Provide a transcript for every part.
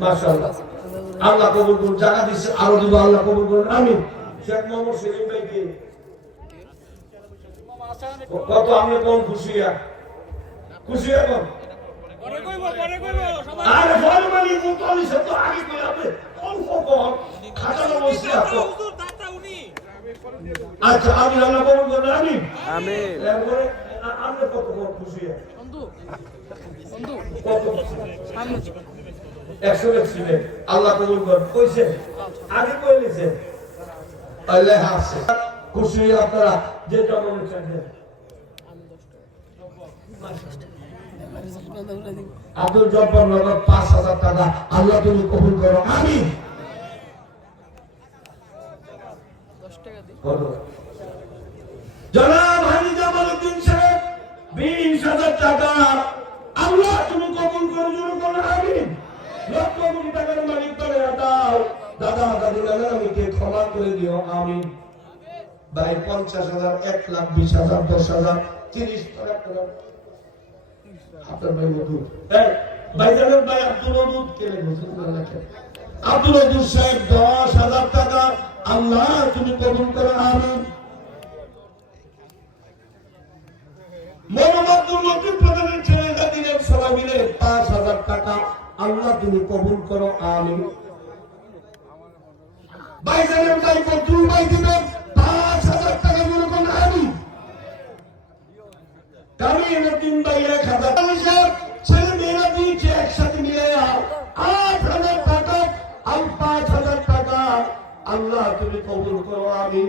মাশাআল্লাহ আল্লাহ কবুল করুন। জায়গা দিচ্ছে আরো দিব, আল্লাহ কবুল করুন। আমিন। শেখ মোহাম্মদ সেলিম ভাইকে কত আমি কোন খুশি খুশি এখন আরে ফরমালি মুতলি সে তো আগে কই আপনি অল্প কম খাটানো বসে আপনি। আচ্ছা আমি আল্লাহ কবুল করুন। আমিন আমিন। এরপরে আমরা কত কত খুশি বন্ধু বন্ধু কত সামনে 100 ছিলেন আল্লাহ কবুল করুন। কইছে আগে কইলেছে আল্লাহ হাসে খুশি আপনারা যে যেমন চাইছেন। আব্দুল জব্বার নগদ 5000 টাকা আল্লাহ তুমি কবুল করো। আমিন। 10 টাকা দিই জনাব হাজি জামালউদ্দিন সাহেব 20000 টাকা আল্লাহ তুমি কবুল করো। জোরে বলো আমিন। লক্ষ কোটি টাকার মালিক করে দাও দাদা দাদি নানাকে ক্ষমা করে দিও। আমিন। ভাই 50000 1,00,000 20,000 10,000 30 টাকা আপনার ভাই মধুর ভাইজানের ভাই আব্দুল ওদুদ কেলে ঘোষণা করে রাখেন। আব্দুল ওদুদ সাহেব 10,000 টাকা আল্লাহ তুমি কবুল করো। আমিন। মোহাম্মদুল লতিফ প্রধানের ছেলেটা দিলেন সবাই মিলে 5,000 টাকা আল্লাহ তুমি কবুল করো। আমিন। ভাইজানের ভাই বদরুল ভাই দিবেন 5,000 টাকা মনে করুন। আমিন। কামিউদ্দিন ভাই 1,000 ছেলে মেয়েরা দিয়েছে একসাথে মিলে 8,000 টাকা আর 5,000 টাকা আল্লাহ তুমি কবুল করো। আমিন।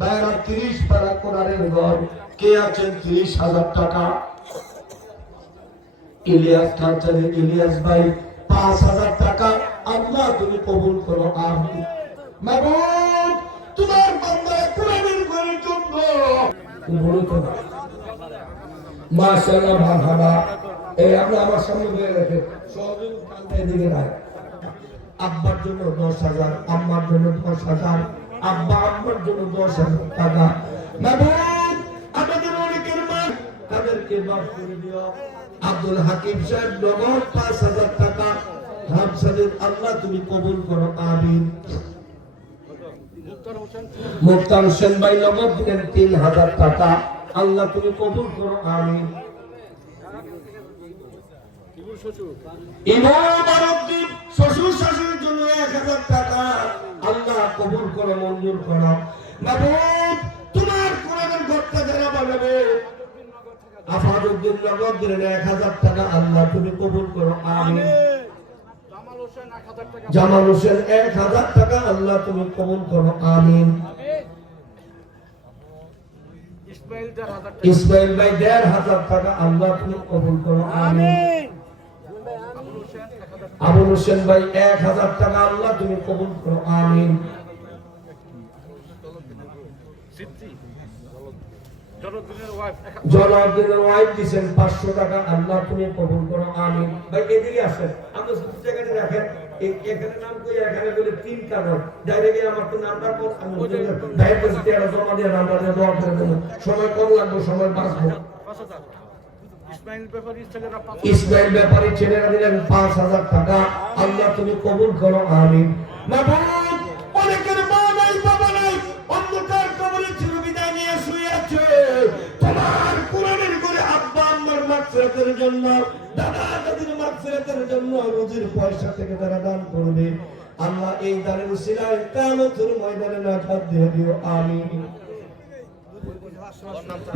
বাইরা 30 পারা কোরআনের ঘর কে আছেন 30,000 টাকা ইলিয়াস খান ইলিয়াস ভাই 5,000 টাকা আল্লাহ তুমি কবুল করো। আমিন। মাবুদ তোমার বান্দা কোরআনের ঘরের জন্য বলো তো মাশাআল্লাহ মারহাবা। এই আমরা আমার সামনে বলে রেখে সহযোগী কান্দায় দিকে নাই। আব্বার জন্য 10,000 আম্মার জন্য 10,000 আব্বা আম্মার জন্য 10,000 টাকা মাবুদ আমাদের অনেকের মা তাদেরকে মাফ করে দিও। আব্দুল হাকিম সাহেব নগদ 5,000 টাকা হামসাদের আল্লাহ তুমি কবুল করো। আমিন। মুক্তার হোসেন ভাই নগদ দিলেন 3,000 টাকা আল্লাহ তুমি কবুল করো। আমিন। ইমাম আরদ্দীপ শ্বশুর শাশুড়ির জন্য 1,000 টাকা আল্লাহ কবুল করো মঞ্জুর করো। মাবুদ তোমার কোরআনের ঘরটা যারা বানাবে আফাদউদ্দিন নগদ দিলেন 1,000 টাকা আল্লাহ তুমি কবুল করো। আমিন। জামাল হোসেন 1,000 টাকা আল্লাহ তুমি কবুল করো। আমিন। ইসমাইল ভাই 1,500 টাকা আল্লাহ তুমি কবুল করো। আমিন। আবুল হোসেন ভাই 1,000 টাকা আল্লাহ তুমি কবুল করো। আমিন। জলাউদ্দিনের ওয়াইফ দিবেন 500 টাকা আল্লাহ তুমি কবুল করো। আমিন। ভাই এদিকে আসেন আপনি সব জায়গায় রাখেন এখানে নাম কই এখানে বলে 3 কারণ ডাইরেক্টলি আমার তো নাম্বার কোন আমি ডাইরেক্ট করতে আর জমা দিয়ে নাম্বার দিয়ে দোয়া করে দেব। সময় কম লাগবে সময় বাঁচবো। ইসমাইল ব্যাপারী ছেলেরা দিলেন 5,000 টাকা আল্লাহ তুমি কবুল করো। আমিন। মাবুদ অনেকের মা নাই বাবা নাই অন্ধকার কবরে চিরবিদায় নিয়ে শুয়ে আছে তোমার কোরআনের ঘরে আব্বা আম্মার মাগফিরাতের জন্য দাদা দাদির মাগফিরাতের জন্য রোজের পয়সা থেকে তারা দান করবে আল্লাহ এই দানের উসিলায় কিয়ামতের ময়দানে নাজাত দিয়ে দিও। আমিন।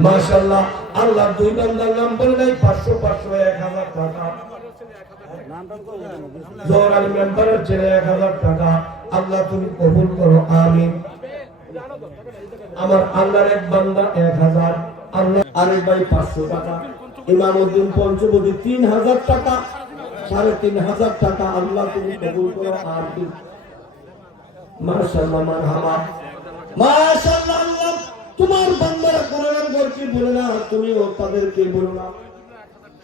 মাশাআল্লাহ আল্লাহ দুই বান্দার নাম বলে নাই 500 500 1,000 টাকা জোরাল মেম্বারের ছেলে 1,000 টাকা আল্লাহ তুমি কবুল করো। আমিন। আমার আল্লাহর এক বান্দা 1,000 আল্লাহ আরেক ভাই 500 টাকা ইমামউদ্দিন পঞ্চবটি 3,000 টাকা 3,500 টাকা আল্লাহ তুমি কবুল করো। আমিন। মাশাআল্লাহ মারহাবা মাশাআল্লাহ আল্লাহ তোমার বান্দারা কোরআনের ঘরকে বলে না তুমিও তাদেরকে বলো না।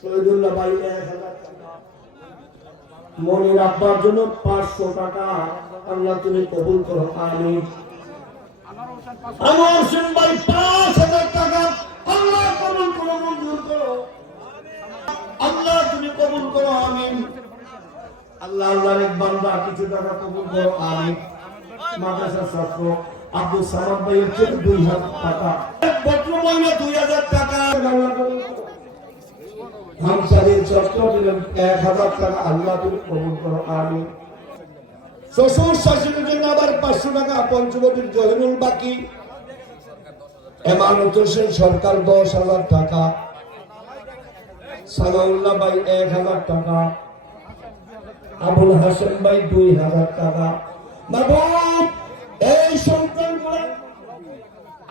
শহীদুল্লাহ ভাই 1,000 টাকা মনির আব্বার জন্য 500 টাকা আল্লাহ তুমি কবুল করো। আমিন। আনোয়ার হোসেন ভাই 5,000 টাকা আল্লাহ কবুল করো মঞ্জুর করো আল্লাহ তুমি কবুল করো। আমিন। আল্লাহ আল্লাহর এক বান্দা কিছু টাকা কবুল করো আমিন। মাদ্রাসার ছাত্র আব্দুল সামাদ ভাইয়ের চেয়ে 2000 টাকা, এক ভদ্র মহিলা 2000 টাকা, হামসাদের চত্র দিলেন 1000 টাকা, আল্লাহ তুমি কবুল করো আমিন। শ্বশুর শাশুড়ির জন্য আবার 500 টাকা, পঞ্চবটির জহিরুল বাকি, এমানত হোসেন সরকার 10,000 টাকা, সালাউল্লাহ ভাই 1000 টাকা, আবুল হাসান ভাই 2000 টাকা। মাহবুব এই সন্তানগুলো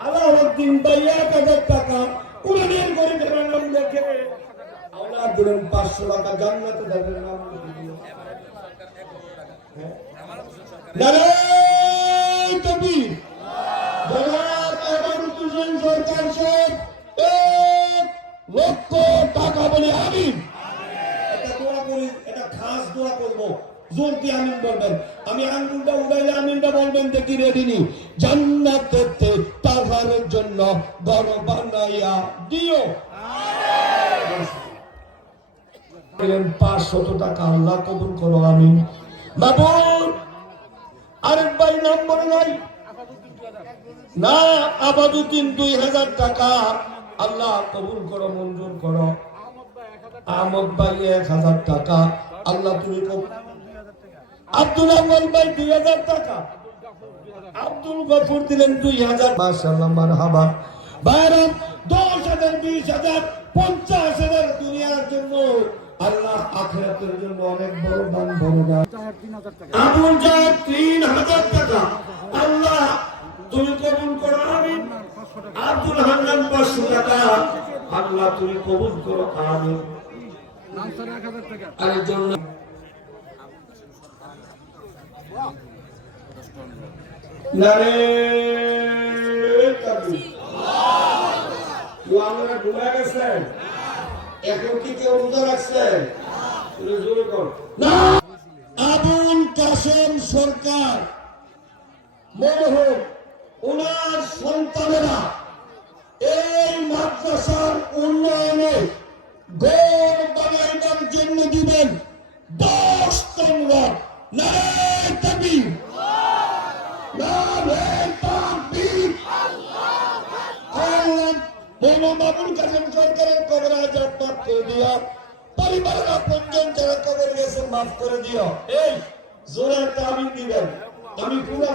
আলাউদ্দিন ভাই 1000 টাকা, কোরআনের গরিবের নাম দেখে আওলাদ দিলেন 500 টাকা, জান্নাতে যাবেন নাম লিখে। নারায়ে তাকবীর। জনাব এমানুল হোসেন সরকার সাহেব 1 লক্ষ টাকা বলে আমিন। এটা দোয়া করি, এটা খাস দোয়া করব, জোর দিয়ে আমিন বলবেন। আমি আঙ্গুলটা উড়াইলে আমিনটা বলবেন, দেখি রেডি নি। জান্নাতেতে তাহার জন্য ঘর বানাইয়া দিও আমিন। 500 টাকা, আল্লাহ কবুল করো আমিন। মাহবুব আরেক ভাই নাম বলে নাই না, আবাদুদ্দিন 2000 টাকা, আল্লাহ কবুল করো, মঞ্জুর করো। আহমদ ভাই 1000 টাকা, আল্লাহ তুমি কবুল। আব্দুল আউয়াল ভাই 2000 টাকা, আব্দুল গফুর দিলেন 2000। মাশাআল্লাহ, মারহাবা। বাইরাম 10,000, 20,000, 50,000 দুনিয়ার জন্য, আল্লাহ আখিরাতের জন্য অনেক বড় দান বড় দান। আবুল জাহেদ 3000 টাকা, আল্লাহ তুমি কবুল করো আমিন। আব্দুল হান্নান 500 টাকা, আল্লাহ তুমি কবুল করো আমিন। আরেকজন নারে তাকবীর। আপনারা ঘুমায় গেছেন, এখন কি কেউ রোজা রাখছেন? জোরে কর না। আবুল কাসেম সরকার মরহুম, ওনার সন্তানেরা এই মাদ্রাসার উন্নয়নে গড় বানাইবার জন্য দিবেন 10 টন রড। নারে তাকবীর, নারে তাকবীর। আবুল কাসেম সরকারের কবরে আজাব মাফ করে দিও, পরিবারের আপনজন যারা কবরে গেছে মাফ করে দিও। এই জোরে একটা আমিন দিবেন। আমি পুরা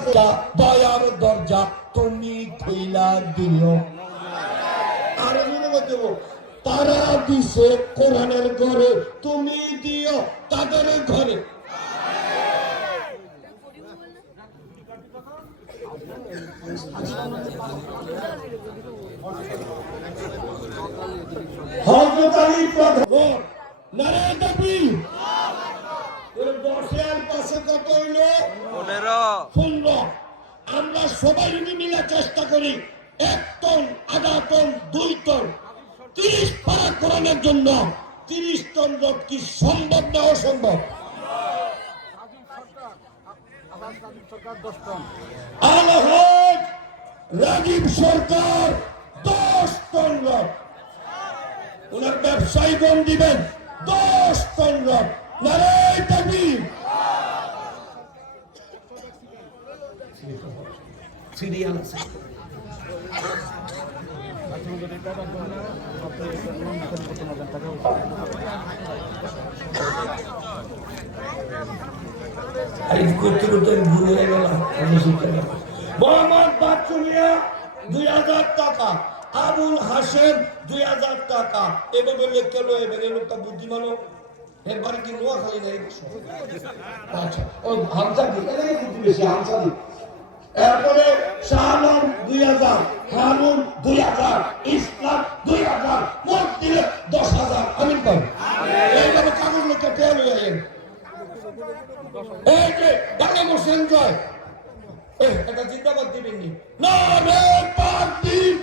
দয়ার দরজা তুমি খুইলা দিও। আর দেব, তারা দিছে কোরআনের ঘরে, তুমি দিও তাদের ঘরে। হযরত আলী প্রধান, নারে তাকবীর। 10 এর পাশে কত হইল? 15। আমরা সবাই মিলে চেষ্টা করি 1 টন, আধা টন, 2 টন, 30 পারা কোরআনের জন্য 30 টন রড কি সম্ভব না অসম্ভব? আলহাজ রাজীব সরকার 10 টন রড, ওনার ব্যবসায়ী গণ দিবেন 10 টন রড। নারে তাকবীর। সিরিয়াল আছে। মোহাম্মদ বাচ্চু মিয়া 2000 টাকা, আবুল হাসেম 2000 টাকা। এভাবে লিখতে হলো, এবারে লোকটা বুদ্ধিমান, এরপরে কি নোয়াখালী নাই? আচ্ছা, ওই হামসাদি, এটাই বুদ্ধি বেশি, হামসাদি। এরপরে শাহনাম 2000, হারুন 2000, ইসলাম 2000, মোট দিলে 10,000। আমিন ভাই এইভাবে কাগজ লিখে তেল হয়ে গেলেন। এই যে ডাকে বসেন জয়, এটা জিন্দাবাদ দিবেন নি? নারে তাকবীর।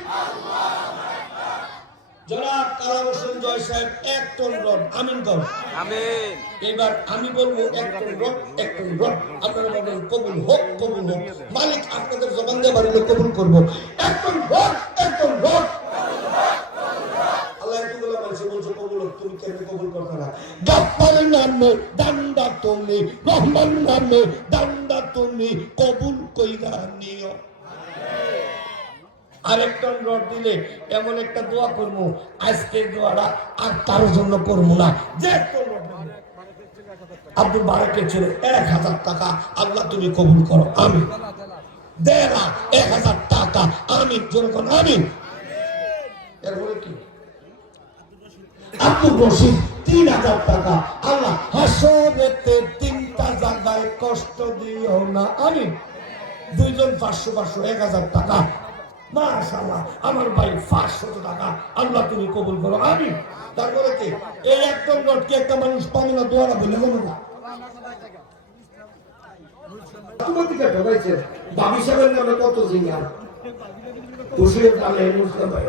জনাব কালাম হোসেন জয় সাহেব 1 টন রড, আমিন কর। আমিন। এবার আমি বলবো 1 টন রড, 1 টন রড। আপনারা বলেন কবুল হোক, কবুল হোক। মালিক আপনাদের জবান দিয়ে বাড়িলে কবুল করব। 1 টন রড, 1 টন রড। আল্লাহ এতগুলো মানুষ বলছে কবুল হোক, তুমি কেন কবুল করতে না? গাফফারের নামে দান্ডা তুমি রহমান নামে দান্দা তুমি কবুল কইরা নিও। আরেকটা অনুরোধ দিলে এমন একটা দোয়া করবো, আজকে দোয়াটা আর কারোর জন্য করবো না। যে আব্দুল বারেকের ছেলে 1000 টাকা, আল্লাহ তুমি কবুল করো, আমি 1000 টাকা, আমি যেরকম আমি। এরপরে কি আব্দুল রশিদ 3000 টাকা, আল্লাহ হাসরেতে 3টা জায়গায় কষ্ট দিও না, আমি। দুইজন 500 1000 টাকা, মাশাআল্লাহ। আমার ভাই 500 টাকা, আল্লাহ তুমি কবুল করো, আমি। তারপরে কি এই একদম রটকে একটা মানুষ পাবে না, দোয়ারা বলে বলো না। তোমার দিকে ঢোকাইছে বাবি সাহেবের নামে কত জিনিস খুশির তালে মুসলিম ভাই,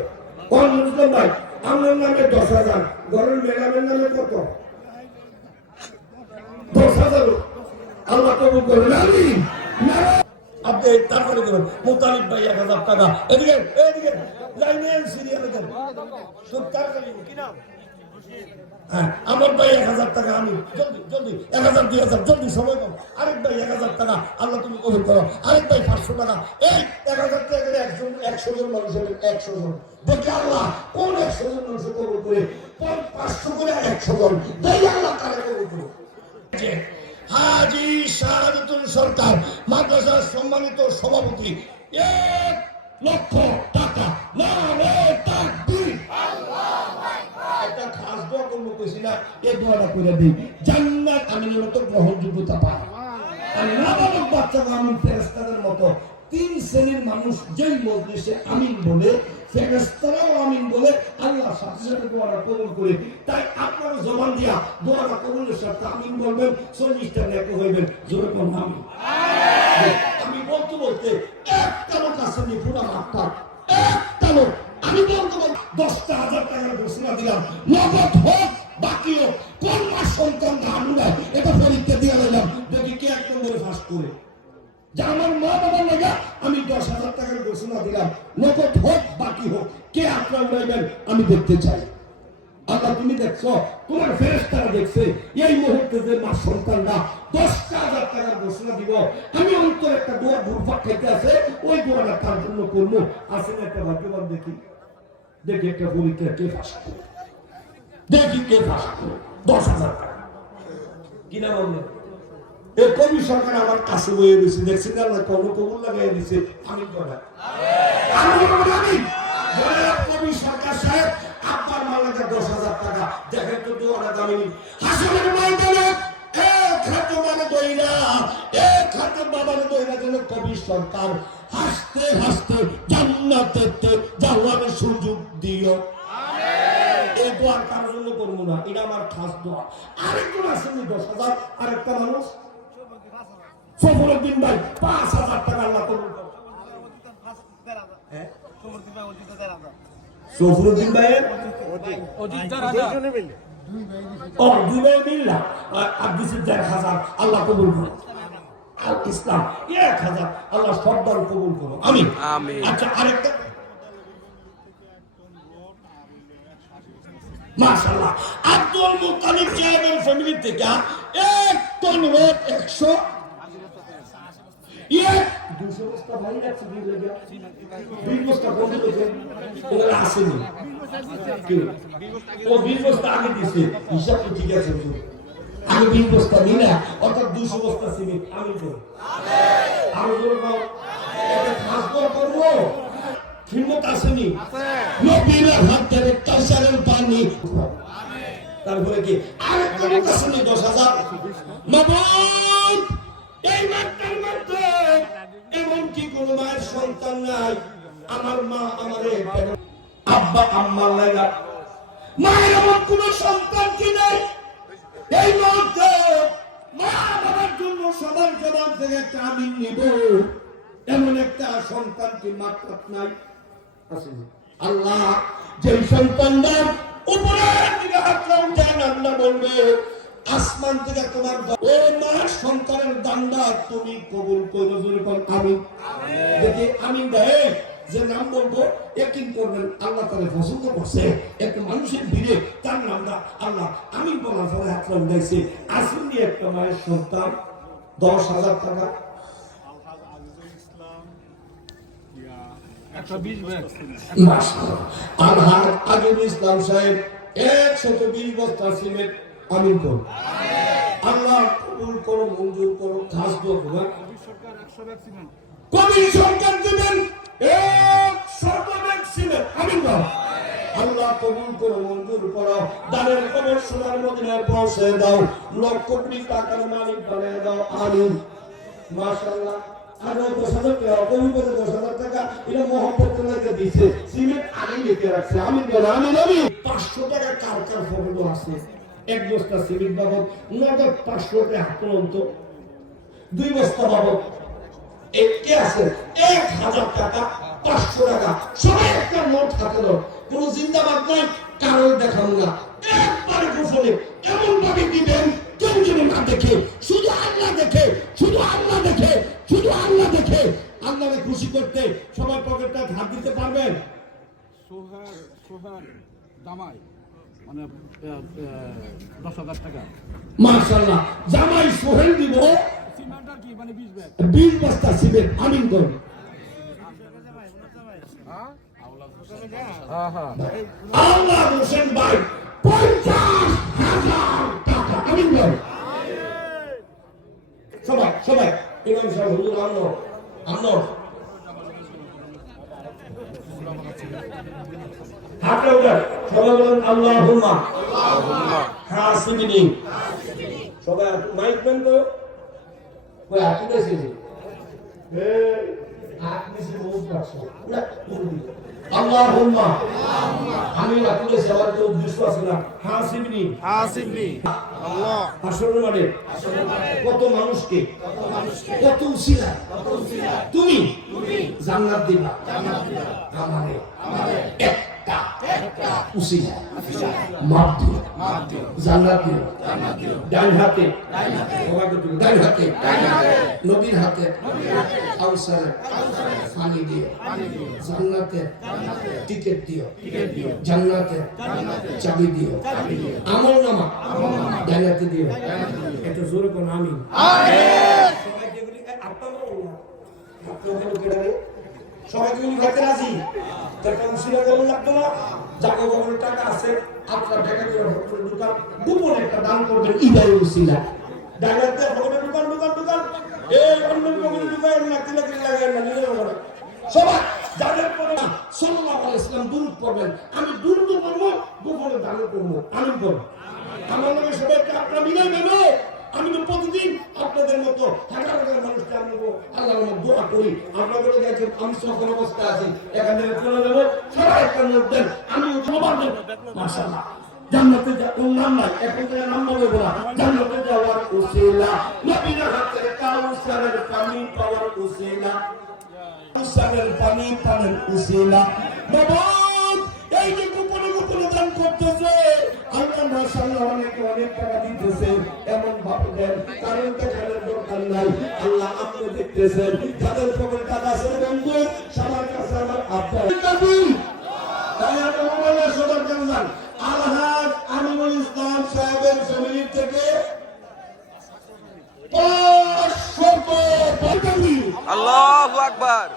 কোন মুসলিম ভাই? আমার নামে 10,000, ঘরের মেলামের নামে কত? 10,000। আল্লাহ কবুল করবেন, আমি। আপনি তারপরে দেবেন মোতালিব ভাই 1000 টাকা, এদিকে এদিকে লাইনে সিরিয়ালে দেন, খুব তাড়াতাড়ি। কি নাম? হ্যাঁ, আমার ভাই 1000 টাকা, আমি। জলদি জলদি 1000 2000 জলদি, সময় কম। আরেক ভাই 1000 টাকা, আল্লাহ তুমি কবুল করো। আরেক ভাই 500 টাকা। এই 1000 টাকা করে 100 জন মানুষ হবে, 100 জন। দেখে আল্লাহ কোন 100 জন মানুষ কবুল করে, 500 করে 100 জন, দেখে আল্লাহ তারা কবুল করে। হাজী শাহাদাতুল সরকার মাদ্রাসার সম্মানিত সভাপতি 1 লক্ষ টাকা, নারে তাকবীর, আল্লাহু আকবার। এটা খাস দোয়া করবো কইছি না, এই দোয়াটা করে দেই, জান্নাত আমিনের মতো গ্রহণযোগ্যতা পায়। আর নাবালক বাচ্চাকে আমি ফেরেশতাদের মতো 3 শ্রেণীর মানুষ যেই মজলিসে আমিন বলে, ফেরেশতারাও আমিন বলে, আল্লাহ সাথে সাথে দোয়াটা কবুল করে। তাই আপনারা জবান দিয়া দোয়াটা কবুলের সাথে আমিন বলবেন, 40টা নেকি হইবেন, জোরে কোন আমিন। আমি বলতে বলতে একটা লোক আসেনি, পুরো মাঠটা একটা লোক। আমি বলতে বলতে 10,000 টাকার ঘোষণা দিলাম, নগদ হোক বাকি হোক, কোন মাস সন্তান আমি নাই, এটা পরীক্ষা দিয়ে নিলাম, যদি কে এক নম্বরে ফাঁস করে। যে আমার মা বাবার লাগা আমি 10,000 টাকার ঘোষণা দিলাম, নগদ হোক বাকি হোক, কে আপনার উড়াইবেন আমি দেখতে চাই। আল্লাহ তুমি দেখছো, তোমার ফেরেশতারা দেখছে, এই মুহূর্তে যে মা সন্তানরা 10,000 টাকার ঘোষণা দিব, আমি অন্তর একটা দোয়া ঘুরপাক খেতে আছে, ওই দোয়াটা তার জন্য করবো। আসেন একটা ভাগ্যবান দেখি, দেখি একটা পরীক্ষা কে ফাঁস করে, দেখি কে ফাঁস করে। 10,000 টাকা কিনা বললেন। এই কবি সরকার আমার কাছে বয়ে দিয়েছে, দেখছি না কোন কবুল লাগাই দিছে, আমি করা কবি সরকার সাহেব আপনার মালাকে 10,000 টাকা, দেখেন তো দোয়াটা দামি। হাসনের ময়দানে এক হাতে মানে দইরা, এক হাতে বাবার দইরা যেন কবি সরকার হাসতে হাসতে জান্নাতে যাওয়ার সুযোগ দিও। এই দোয়ার কারোর জন্য করবো না, এটা আমার খাস দোয়া। আরেকজন আসেনি 10,000, আরেকটা মানুষ সফরুদ্দিন ভাই 5,000 টাকা, আল্লাহ কবুল করো। সফরুদ্দিন ভাইয়ের দুই ভাই মিল্লা আর 2,000, আল্লাহ কবুল করো। আর ইসলাম 1,000, আল্লাহ সর্দার কবুল করো, আমি। আচ্ছা আরেকটা মাশাআল্লাহ, আব্দুল মুত্তালিব সাহেবের ফ্যামিলি থেকে 1 টন রোড 100 200 বস্তা ভাই আছে, 20 বস্তা বন্ধ হয়েছে, ওরা আসেনি। ও 20 বস্তা আগে দিছে, হিসাব তো ঠিক আছে, আমি 20 বস্তা নিই না, অর্থাৎ 200 বস্তা সিমেন্ট আমি দেব। আমি বলবো এটা খাস দোয়া করবো, হিম্মত আসেনি, নবীর হাত ধরে কাউসারের পানি। তারপরে কি আরেকটা লোক আসেনি 10,000, মাবুদ এই মাঠটার মধ্যে এমন কি কোন মায়ের সন্তান নাই, আমার মা আমারে আব্বা আম্মার লাগা মায়ের এমন কোন সন্তান কি নাই, এই মুহূর্তে মা বাবার জন্য সবার জবান থেকে একটা আমিন নিব, এমন একটা সন্তান কি মাত্র নাই? আল্লাহ যে সন্তানদের উপরের দিকে হাত উঠায় আল্লাহ বলবে, আসমান থেকে তোমার ও মা সন্তানের দান্ডা তুমি কবুল করো, আমি দেখি আমি দেয় যে নাম বলবো একদিন করবেন আল্লাহ তাআলা পছন্দ করছে একটা মানুষের ভিড়ে তার নামটা আল্লাহ আমিন বলার পরে হাতটা উঠাইছে আসেননি একটা মায়ের সন্তান 10,000 টাকা 120 মাশাআল্লাহ আলহাজ আজিজুল ইসলাম সাহেব 120 বস্তা সিমেন্ট আমিন করুন আল্লাহ কবুল করো মঞ্জুর করো খাস দোয়া কবি সরকার দিবেন 100 ব্যাগ সিমেন্ট আমিন করো আল্লাহ কবুল করো মঞ্জুর করো দানের কবর সোনার মদিনায় পৌঁছে দাও লক্ষ কোটি টাকার মালিক বানিয়ে দাও আমিন মাশাআল্লাহ আরো 10,000 টাকা কবি করে 10,000 টাকা এটা মোহাম্মদ তোমাকে দিয়েছে সিমেন্ট আগে লিখে রাখছে আমি বলে আমি 500 টাকা কার কার ফটো আছে এক বস্তা সিমেন্ট বাবদ নগদ 500 টাকা পর্যন্ত 2 বস্তা বাবদ কে আছে 1,000 টাকা 500 টাকা সবাই একটা নোট হাতে দাও কোন জিন্দাবাদ নাই কারণ দেখাবো না একবার ঘোষণে এমন ভাবে দিবেন কেউ যেন না দেখে শুধু আল্লাহ দেখে শুধু আল্লাহ দেখে শুধু আল্লাহ দেখে আল্লাহকে খুশি করতে সবাই পকেটটা হাত দিতে পারবেন সোহার দামাই মানে 10,000 টাকা মাশাআল্লাহ জামাই সোহেল দিব সিমেন্টার কি মানে 20 ব্যাগ 20 বস্তা সিমেন্ট আমিন করুন আল্লাহ হোসেন ভাই 50,000 টাকা আমিন করুন সবাই সবাই ইমাম সাহেব হুজুর আমনো হাতে উঠে সবাই বলেন আল্লাহুম্মা হাসিবনি সবাই মাইক বন্ধ কই হাত দিয়েছে হাত দিয়েছে বহুত রাখছো না আল্লাহুম্মা আমি হাত দিয়েছি আমার তো উদ্দেশ্য আছে না হাসিবনি আল্লাহ হাসরের মাঠে কত মানুষকে কত উসিলা তুমি জান্নাত দিবা আমারে একটা উসিলা মাপ দিও জান্নাত দিও ডান হাতে ডান হাতে নবীর হাতে কাউসারে পানি দিও জান্নাতে টিকেট দিও জান্নাতে চাবি দিও আমল নামা জান্নাতে দিও এটা জোরে কোন আমিন সবাই যেগুলি আপনারা বলুন আপনারা কেডারে সবাই কি খাইতে রাজি টাকা উসিলা করুন লাগতো না জাগো বাবার টাকা আছে আপনার টাকা দিয়ে হোটেলের দোকান দুপুর একটা দান করবেন ইদায় উসিলা ডাইরেক্টে হোটেলের দোকান এই অন্যের হোটেলের দোকান না কিলা লাগায় না নিজের ঘরে সবাই যাদের পরে সাল্লাল্লাহু আলাইহি ওয়াসাল্লাম দুরূদ পড়বেন আমি দুরূদ পড়ব দুপুরে দান করব আমিন করব আমার নামে সবাই আপনারা মিলাই দেব আমি তো প্রতিদিন আপনাদের মতো হাজার হাজার মানুষকে আমি আল্লাহর নামে দোয়া করি আপনাদের কাছে আমি সকল অবস্থা আছি এখান থেকে চলে যাব সবাই একটা নোট দেন আমি ধন্যবাদ দেব মাশাআল্লাহ জান্নাতে যাওয়ার নাম নাই এখন তো নাম বলবো না জান্নাতে যাওয়ার উসিলা নবীর হাতে কাউসারের পানি পাওয়ার উসিলা কাউসারের পানি পাওয়ার উসিলা বাবা এই যে গোপনে গোপনে দান করতেছে আল্লাহ মাশাআল্লাহ অনেক টাকা দিতেছে এমন ভাবে দেন কারণ দেখানোর দরকার নাই আল্লাহ আপনি দেখতেছেন তাদের পকেটে টাকা আছে বন্ধু সবার কাছে আমার আপনার কাবি তাই আমরা সবার কাছে আলহাজ আমিনুল ইসলাম সাহেবের ফ্যামিলি থেকে 500 আল্লাহু আকবার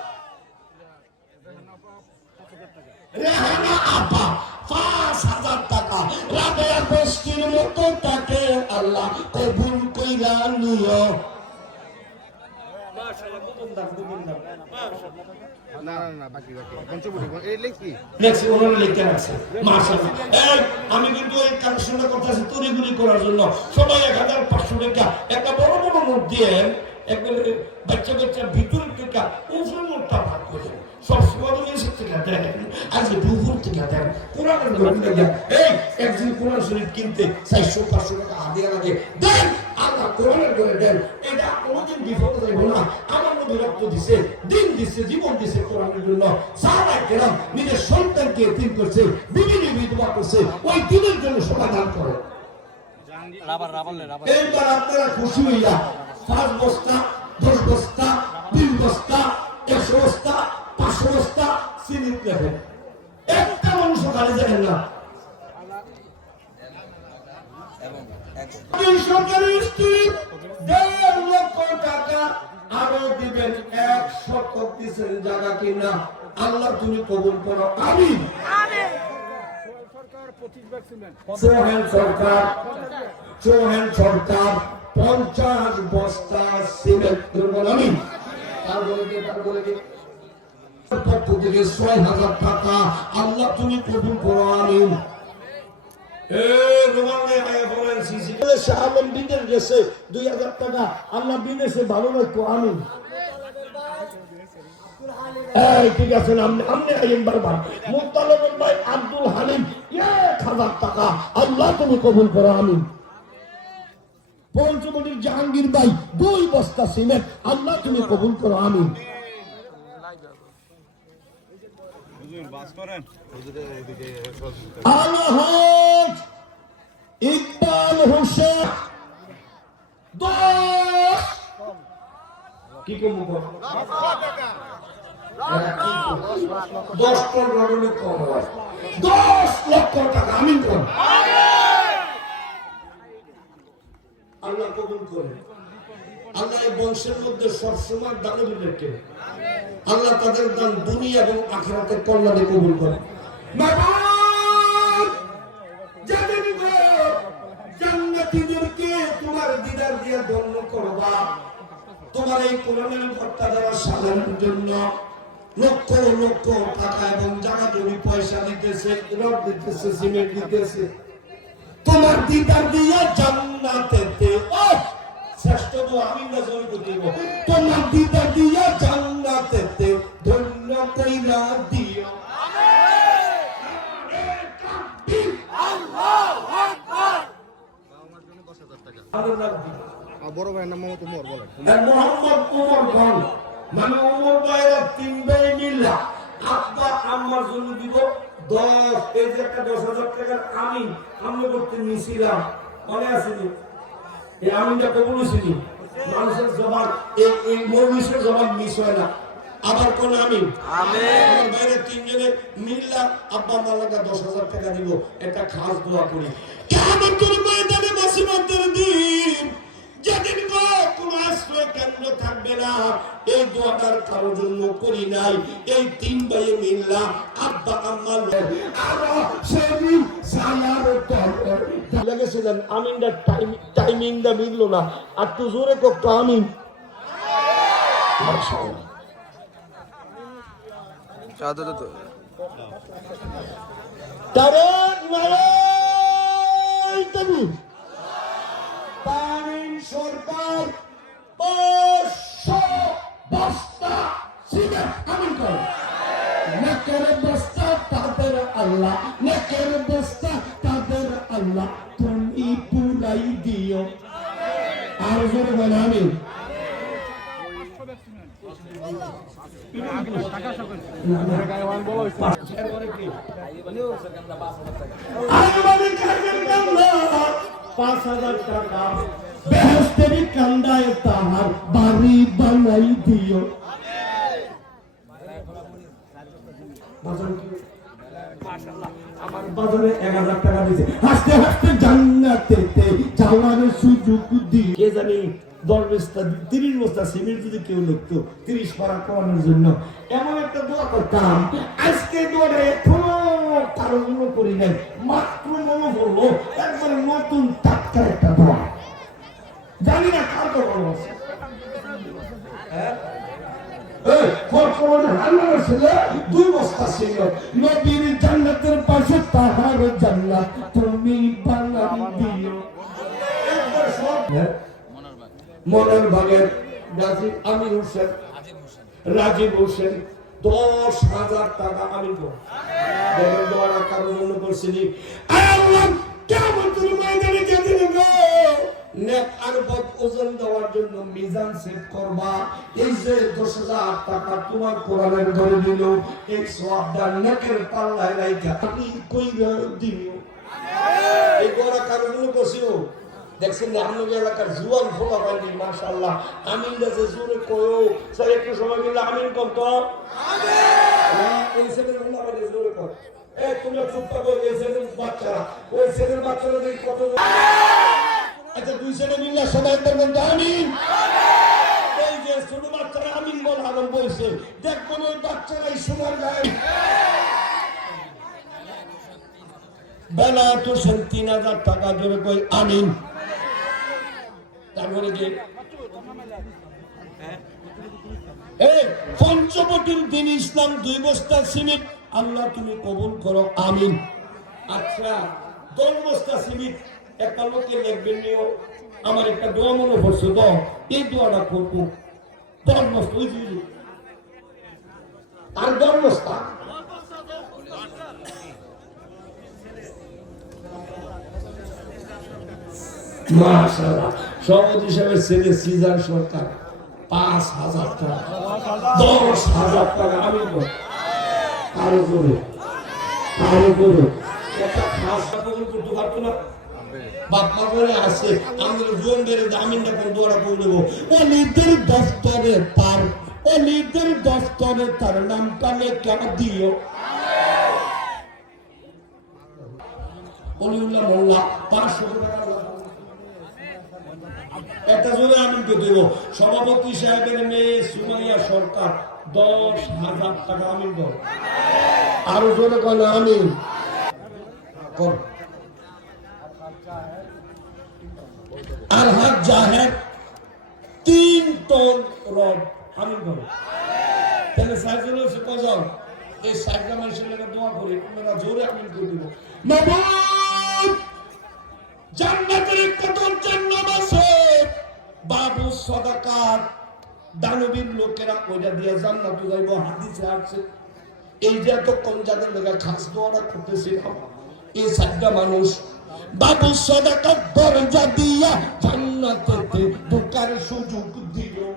রেহানা আপা 5,000 টাকা রাবেয়া বস্তির মতো তাকে আল্লাহ কবুল কইরা নিও মাশাআল্লাহ না বাকি পঞ্চবটি এই লেখি ওনারা লিখে রাখছে মাশাআল্লাহ এই আমি কিন্তু এই কালেকশনটা করতেছি তৈরি করার জন্য সবাই 1,500 টাকা একটা বড় বড় নোট দিয়ে একবারে বাচ্চা ভিতর থেকে উপরে নোটটা ভাগ করে সব সময় থেকে দেন আজ দুপুর থেকে দেন কোরআনের গল্প দেন এই একদিন কোরআন শরীফ কিনতে 400-500 টাকা হাদিয়া লাগে দেন আল্লাহ কোরআনের করে দেন এটা কোনদিন বিফলে যাইব না আমার নবী রক্ত দিছে দিন দিছে জীবন দিছে কোরআনের জন্য সাহাবায়ে কেরাম নিজের সন্তানকে এতিম করছে বিবিনি বিধবা করছে ওই দিনের জন্য সবাই দান করে এইবার আপনারা খুশি হইয়া 5 বস্তা 10 বস্তা 2 বস্তা 100 বস্তা 500 বস্তা স্লিপ লেখেন, একটা মানুষ খালি যাবেন না। সরকারি স্লিপ 1.5 লক্ষ টাকা আরো দিবেন, 100 জায়গা কিনা। আল্লাহ তুমি কবুল করো, আমিন। চৌহান সরকার 50 বস্তা সিমেন্ট, আমিন। পক্ষ থেকে 6,000 টাকা আল্লাহ তুমি কবুল করো, আমিন। বিদেশ গেছে 2,000 টাকা আল্লাহ বিদেশে ভালো রাখো, আমিন। ঠিক আছে, আপনি আইন বারবার। মুস্তালিমের ভাই আব্দুল হালিম 1,000 টাকা আল্লাহ তুমি কবুল করো, আমিন। পঞ্চমটির জাহাঙ্গীর ভাই 2 বস্তা সিমেন্ট আল্লাহ তুমি কবুল করো, আমিন। আলহাজ ইকবাল হোসেন 10 কি কমু 10 লক্ষ টাকা, আমিন করুন। আল্লাহ কবুল করে। আল্লাহ এই বংশের মধ্যে সবসময় দানের রেখে আল্লাহ তাদের দান দুনিয়া এবং আখিরাতের কল্যাণে কবুল করে। জান্নাতীদেরকে তোমার দিদার দিয়ে ধন্য করবা। তোমার এই কোরআনের ঘরটা দেওয়া সাজানোর জন্য লক্ষ লক্ষ টাকা এবং জায়গা জমি পয়সা দিতেছে, রড দিতেছে, সিমেন্ট দিতেছে। তোমার দিদার দিয়ে জান্নাতেতে শ্রেষ্ঠ আমি না জমি দিব। তোমার দিদার দিয়ে জান্নাতেতে ধন্য কইরা দিও। বড় ভাইয়ের নাম মোহাম্মদ উমর, বলেন। মোহাম্মদ উমর খান, মানে উমর ভাইয়েরা 3 ভাই মিল্লা আব্বা আম্মার জন্য দিব 10। এই যে একটা 10,000 টাকার আমিন আমি করতে নিয়েছিলাম, মনে আসেনি? এই আমিনটা কবুল হয়েছিল। মানুষের জবান এই মৌলিশের জবান মিস হয় না। আবার কোন আমিন? আমিন। বাইরে 3 জনে মিল্লা আব্বা আম্মা লাগা 10,000 টাকা দিব। একটা খাস দোয়া করি, কিয়ামতের ময়দানে মাসিমাতের দিন যেদিন কোনো আশ্রয় কেন্দ্র থাকবে না, এই দোয়াটার কারোর জন্য করি নাই। এই 3 ভাইয়ে মিল্লা আব্বা আম্মা লেগেছিলেন। আমিনটা টাইমিংটা মিললো না, আর তো জোরে করতো আমিন। সরকার 500 বস্তা সিমেন্ট, আমিন করো। নেকের বস্তা তাদের আল্লাহ, নেকের বস্তা তাদের আল্লাহ তুমি পুরাই দিও। আর জোরে বলে আমিন। বেহেশতের কান্দায় তাহার বাড়ি বানাই দিও। আমার বাজারে 1,000 টাকা দিয়েছে, হাসতে হাসতে জান্নাতেতে যাওয়ার সুযোগ দিই। কে জানি 10 বস্তা 30 বস্তা সিমেন্ট যদি কেউ লিখতো 30 পারা করানোর জন্য, এমন একটা দোয়া করতাম। আজকে দোয়াটা এখনো কারো জন্য করি নাই, মাত্র মনে হলো একবার নতুন টাটকা একটা দোয়া। জানি না কার তো ভালো আছে। জান্নাতের পাশে তাহার জান্নাত তুমি বানাই দিও। মনের ভাগের আমির হোসেন, রাজীব হোসেন 10,000 টাকা আমিন করো। দেখেন দোয়াটা কারোর জন্য করছিলি। ওজন দেওয়ার জন্য মিজান সেট করবা। এই যে 10,000 টাকা তোমার কোরআনের ধরে দিল, এই সওয়াবটা নেকের পাল্লায় রাইখা আমি কইরা দিও। এই দোয়া কারোর জন্য করছিও দেখছেন না আমাদের এলাকার জুয়ান ফোলা হয়নি মাশাআল্লাহ আমিন যে জোরে কয়ো স্যার একটু সময় মিলে আমিন কর তো আমিন এই সেকেন্ড মিলে আমাদের জোরে কর এই তোমরা চুপ থাকো এই সেকেন্ড বাচ্চারা ওই সেকেন্ড বাচ্চারা দেখি কত আচ্ছা দুই সেকেন্ড মিলে সবাই করবেন আমিন এই যে ছোট বাচ্চারা আমিন বলা আরম্ভ হয়েছে দেখবেন ওই বাচ্চারাই সময় যায় বেলা তো ৩,০০০ টাকা জোরে কই আমিন তারপরে যে পঞ্চবটির দিন ইসলাম ২ বস্তা সিমেন্ট আল্লাহ তুমি কবুল করো আমিন আচ্ছা ১০ বস্তা সিমেন্ট একটা লোকে লিখবেন নিও আমার একটা দোয়া মনে পড়ছে দাও এই দোয়াটা করবো ১০ বস্তা ওই আর ১০ বস্তা মাশাআল্লাহ সভাপতি সাহেবের ছেলে সিজার সরকার ৫,০০০ টাকা ১০,০০০ টাকা আমি আরো করো একটা খাস কবুল করতে পারতো না বাপ মা বলে আছে আমাদের জোনদের জামিনটা কোন দোয়া করে দেবো অলিদের দফতরে তার নামটা লেখা দিও অলিউল্লাহ মোল্লা ৫০০ টাকা একটা জোরে আমি দেব সভাপতি সাহেবের মেয়ে সুমাইয়া সরকার ১০,০০০ টাকা আমি দেব আরো জোরে কেন আমি আর হাত জাহের ৩ টন রড আমি দেব তাহলে সাইকেল হচ্ছে কজন এই সাইকেল মানুষের লেগে দোয়া করি আপনারা জোরে আমি করে দিব জান্নাতের কত জান্নাত আছে বাবু সাদাকাত দানবীর লোকেরা ওইটা দিয়ে জান্নাতে যাইব হাদিসে আছে এই যে এত কম জায়গার লেগে খাস দোয়াটা করতেছিলাম এই সাতটা মানুষ বাবু সাদাকাত দরজা দিয়া জান্নাতে ঢোকার সুযোগ দিও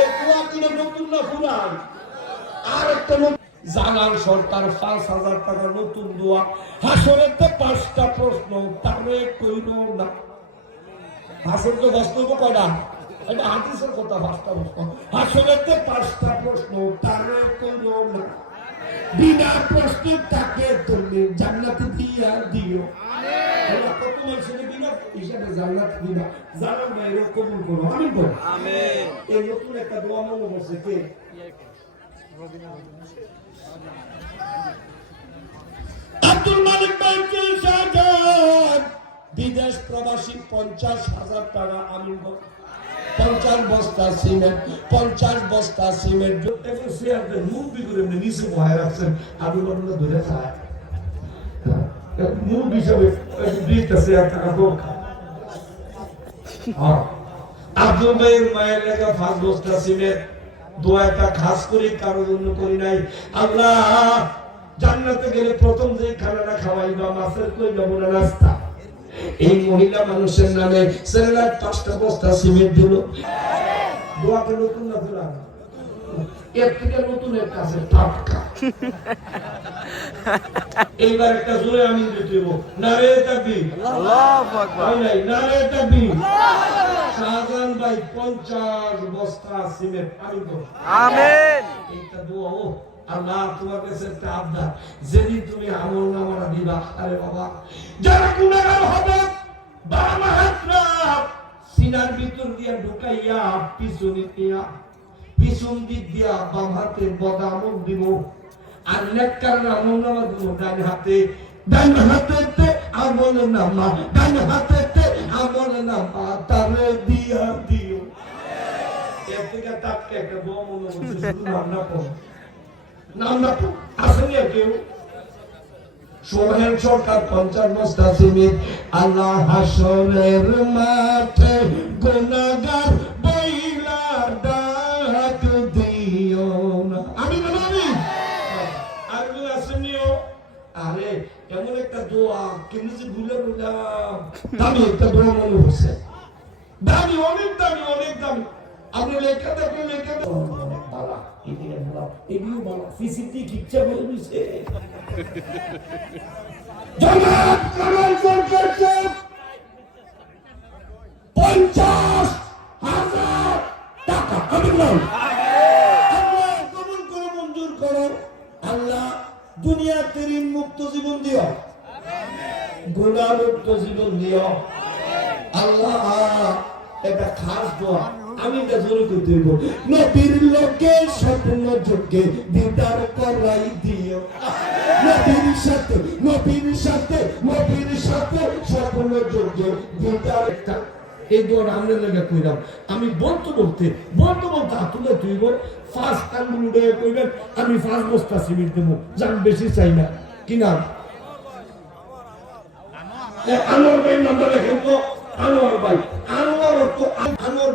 এই দোয়া কিনা নতুন না পুরান আর একটা জালাল সরকার ৫,০০০ টাকা নতুন দোয়া হাসরেতে ৫টা প্রশ্ন তারে কইল না হাসরতে বাস্তব কয়টা এটা হাদিসের কথা ৫টা প্রশ্ন হাসরেতে 5টা প্রশ্ন তারে কইল না বিনা প্রশ্নে তাকে তুমি জান্নাতে দিয়া দিও আমিন কত মানুষের বিনা হিসাবে জান্নাত দিবা জানার বাইরে কবুল করো আমিন বল আমিন এই নতুন একটা দোয়া মনে বসে কে আব্দুল মালিক বাইতুল শাহাদাত বিদেশ প্রবাসী ৫০,০০০ টাকা আমিন ৫০ বস্তা সিমেন্ট ৫০ বস্তা সিমেন্ট এখন শেয়ারতে মুরবি করে নিচে বহায় রাখছেন আবু বকর ধরে খায় মুরবি হিসাবে ২০টা শেয়ার টাকা দরকার আব্দুল ভাইয়ের মায়ের লেখা ৫ বস্তা সিমেন্ট দোয়াটা খাস করে কারোর জন্য করি নাই আল্লাহ জান্নাতে গেলে প্রথম যে খানাটা খাওয়াইবা মাছের কই যাবো না নাস্তা এই মহিলা মানুষের নামে ছেলেরা ৫টা বস্তা সিমেন্ট দিল দোয়াটা নতুন না পুরা এর থেকে নতুন একটা আছে টাটকা এইবার একটা জোরে আমি দিতে হইব নারে তাকবীর আল্লাহু আকবার নাই নারে তাকবীর শাহজাহান ভাই ৫০ বস্তা সিমেন্ট আমিন আমিন এইটা দোয়া আল্লাহ তোমার কাছে একটা আবদার যেদিন তুমি আমল নামাটা দিবা আরে বাবা যারা গুনাহগার হবে বাম হাতরা সিনার ভিতর দিয়া ঢুকাইয়া পিছন দিক দিয়া বাম হাতে বদামল দিব আর নেককার আমল নামা দিব ডান হাতে আমল নামা ডান হাতে আমল নামা তারে দিয়া দিও এর থেকে তাকে একটা দোয়া মনে হচ্ছে শুধু নাম না আসেনি কেউ সোহেল সরকার ৫০ বস্তা সিমেন্ট আল্লাহ হাসরের মাঠে গুনাহগার বইলা ডাক দিও না আমিন আমিন আর কেউ আসেনিও আরে এমন একটা দোয়া কিন্তু যে ভুলে বললাম দামি একটা দোয়া মনে হচ্ছে দামি অনেক দামি আপনি লেখা দেখুন লেখা বালা এদিকে বলা এদিকে বলা সিসিটি কিচ্ছা বলে দিছে জনাব কামাল সরকার সাহেব বল আল্লাহ কবুল করো, মঞ্জুর করো। আল্লাহ দুনিয়াতে ঋণ মুক্ত জীবন দিও, গুনাহ মুক্ত জীবন দিও। আল্লাহ এটা খাস দোয়া, আমি এটা জোরে করতে হইব। নবীর লোকে স্বপ্ন যোগে দিদার করাই দিও, নবীর সাথে নবীর সাথে নবীর সাথে স্বপ্ন যোগে দিদার। এই দোয়া আমরা লেগে কইলাম, আমি বলতে বলতে তুলে তুইব ফার্স্ট আঙ্গুল উড়ে কইবেন আমি 5 বস্তা সিমেন্ট দেবো, জান বেশি চাই না। কি নাম? আনোয়ার ভাইয়ের নামটা লেখেন তো, আনোয়ার ভাই। আনোয়ার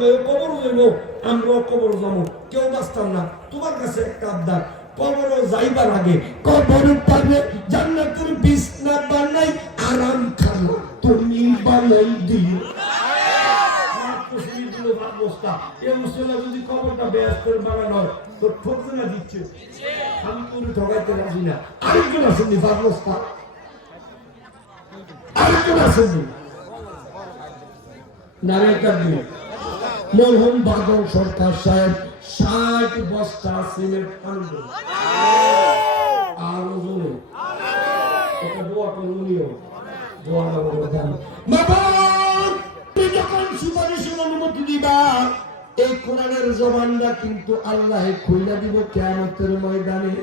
ভাই কবর যাইব, আমরাও কবর যাবো, কেউ বাঁচতাম না। তোমার কাছে একটা আবদার, কবর যাইবার আগে কবর পাবে জান্নাতের বিছনা বানাই আরাম খানা তুমি বানাই দিও। যদি কবরটা বেয়াস করে বানানো হয় তো ঠকতে না দিচ্ছে, আমি তোরে ঠকাইতে রাজি না। আরেকজন আসেননি 5 বস্তা, আরেকজন আসেননি মরহুম বাদল সরকার সাহেব 60 বস্তা সিমেন্ট আনবেন। আরো জোরে এটা দোয়া করুনিও, দোয়াটা বলে দেন বাবা। তুমি যখন সুপারিশের অনুমতি দিবা, এই কোরআনের জবানটা কিন্তু আল্লাহ খুইলা দিব কিয়ামতের ময়দানে।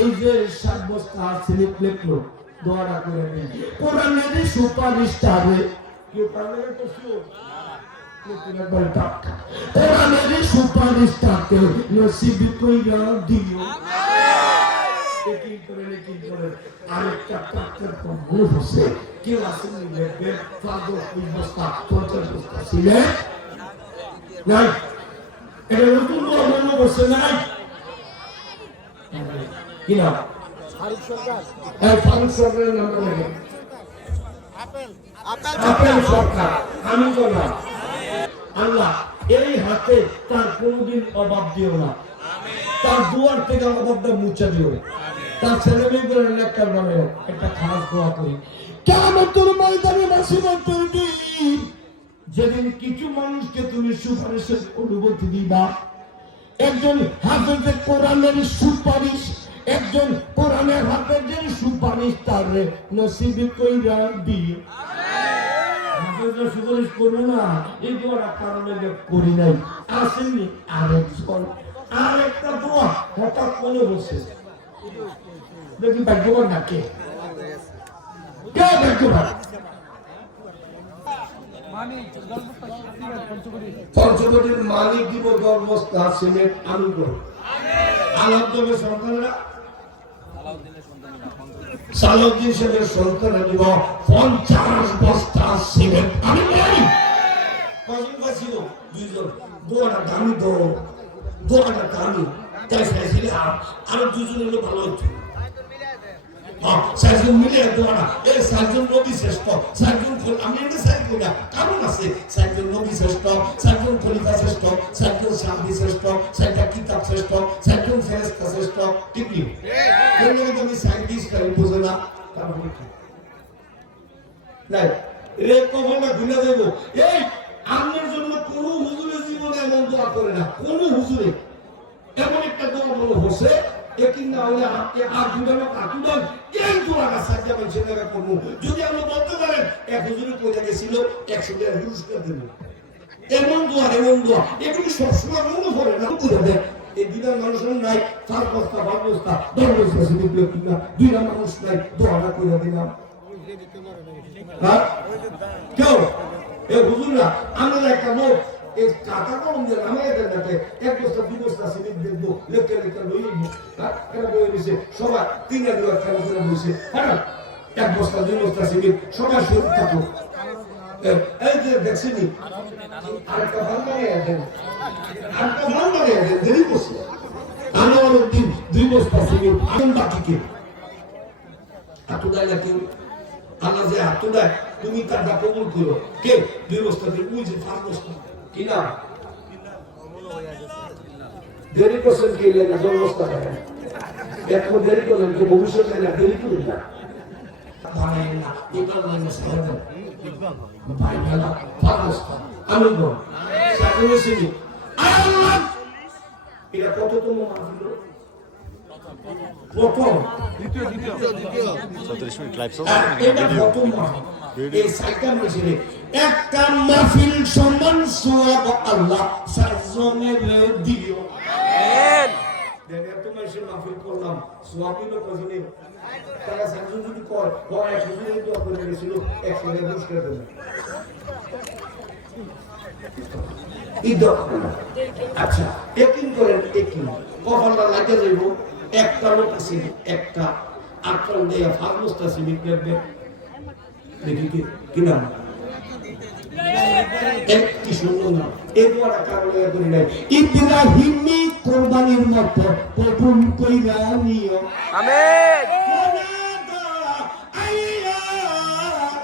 এই যে 7 বস্তা সিমেন্ট লেখলো, দোয়াটা করে দিন। কোরআনের সুপারিশটা হবে কেউ পারবে তো শিওর কোরআনের সুপারিশটাকে নসিব কইরা দিও। আরেকটা টাকার কম হচ্ছে কেউ আসেন লিখবে 5 বস্তা 50 বস্তা ছিলেন নাই, এটা নতুন বন্ধ করছে নাই কিনা? ফারুক সরকারের নাম লেখেন, আপেল সরকার। আমি তো না। আল্লাহ এই হাতে তার কোনদিন অভাব দিও না, তার দুয়ার থেকে অভাবটা মুছে দিও, তার ছেলে মেয়েদের লেখার নামে একটা খাস দোয়া করি। কিয়ামতের ময়দানে বাসিবার দিন যেদিন কিছু মানুষকে তুমি সুপারিশের অনুমতি দিবা, একজন হাফেজে কোরআনের সুপারিশ, একজন কোরআনের হাফেজের সুপারিশ তার নসিব কইরা দিও। সুপারিশ করবো না এই দোয়াটা কারণে করি নাই, আসেননি আরেকজন। আরেকটা দোয়া হঠাৎ মনে বসে দেখি ভাগ্যবান না কে ভাগ্যবান? পঞ্চকোটির মালিক দিব 10 বস্তা সিমেন্ট আলু করে। আলাউদ্দিনের সন্তানরা সালাউদ্দিন সাহেবের সন্তানরা দিব 50 বস্তা সিমেন্ট আলু করে। কজন বাঁচিল? 2 জন। দোয়াটা দামি তো, দোয়াটা দামি, তাই চাইছিলাম আরো 2 জন হলে ভালো হতো। 4 জন মিলে দোয়াটা, এই 4 জন নবী শ্রেষ্ঠ, 4 জন আমি এটা সাইড করি না, কারণ আছে 4 জন নবী শ্রেষ্ঠ, 4 জন খলিফা শ্রেষ্ঠ, 4 জন সাহাবী শ্রেষ্ঠ, 4টা কিতাব শ্রেষ্ঠ, 4 জন ফেরেশতা শ্রেষ্ঠ। ঠিক কি? এর মধ্যে তুমি সায়েন্টিস্ট আর বুঝো না, কারণ কি নাই রে কখনো ভুলে দেব। এই আমার জন্য কোন হুজুরের জীবনে এমন দোয়া করে না, কোন হুজুরে এমন একটা দোয়া বলো হোসে একই না হলে আর দুজনে কাটুদন এই দোয়াটা সাজা বলছে না করব। যদি আমরা বলতে পারেন এক হুজুরে কইতে গেছিল 100 টাকা পুরস্কার দেব, এমন দোয়া এগুলো সবসময় মনে পড়ে না করে দেয়। এই বিধান মানুষের নাই 4 বস্তা 5 বস্তা 10 বস্তা সিমেন্ট কিনা 2টা মানুষ নাই, দোয়াটা করে দিলাম। হ্যাঁ কেউ এ হুজুররা আমরা একটা লোক এই টাকা কম দিয়ে আমাদের কাছে 1 বস্তা 2 বস্তা সিমেন্ট দেখবো, লেখে লই এটা বই দিছে সবাই 3 দিন খেলা করে বসে। হ্যাঁ 1 বস্তা 2 বস্তা সিমেন্ট সবাই শুরু থাকো। এই যে দেখছিনি আরেকটা ভালো লাগে আরেকটা ভালো লাগে দেরি করছে আমার দিন 2 বস্তা সিমেন্ট আমি বাকি কে আতুদাই কেউ আল্লাহ যে আতুদাই তুমি তারটা কবুল করো। কে 2 বস্তা দিয়ে ওই যে 5 বস্তা কিনা দেরি করছেন কে লাগে 10 বস্তা টাকা এখন দেরি করলেন তো ভবিষ্যতে না দেরি করুন না ভাই না এটা মানে সারা ভাই গেল 5 বস্তা আমি বল সাকিনে সিনি আল্লাহ এটা কততম মাহফিল? প্রথম। এটা প্রথম মাহফিল। এই সাইটা মিশরে একটা মাহফিল সমান সওয়াব আল্লাহ সাতজনের দিও। আমিন। দেখেন তো মাসের মাহফিল করলাম, সওয়াব হলো কজনে? তারা সাতজন যদি কয়, বড় এক হুজুরের দোয়া করে গেছিল 100 টাকা পুরস্কার দেবে। আচ্ছা, একিন করেন, একিন কপালটা লাগে যাইব। একটা লোক আছে, একটা আটটা দেয়া ফার্মোস্টা সিমিট নেবে, দেখি কি নাম একটি সুন্দর নাম। এরপর কারণে করি নাই ইব্রাহিমি কোরবানির মতো কবুল কইরা নিও। আমিন।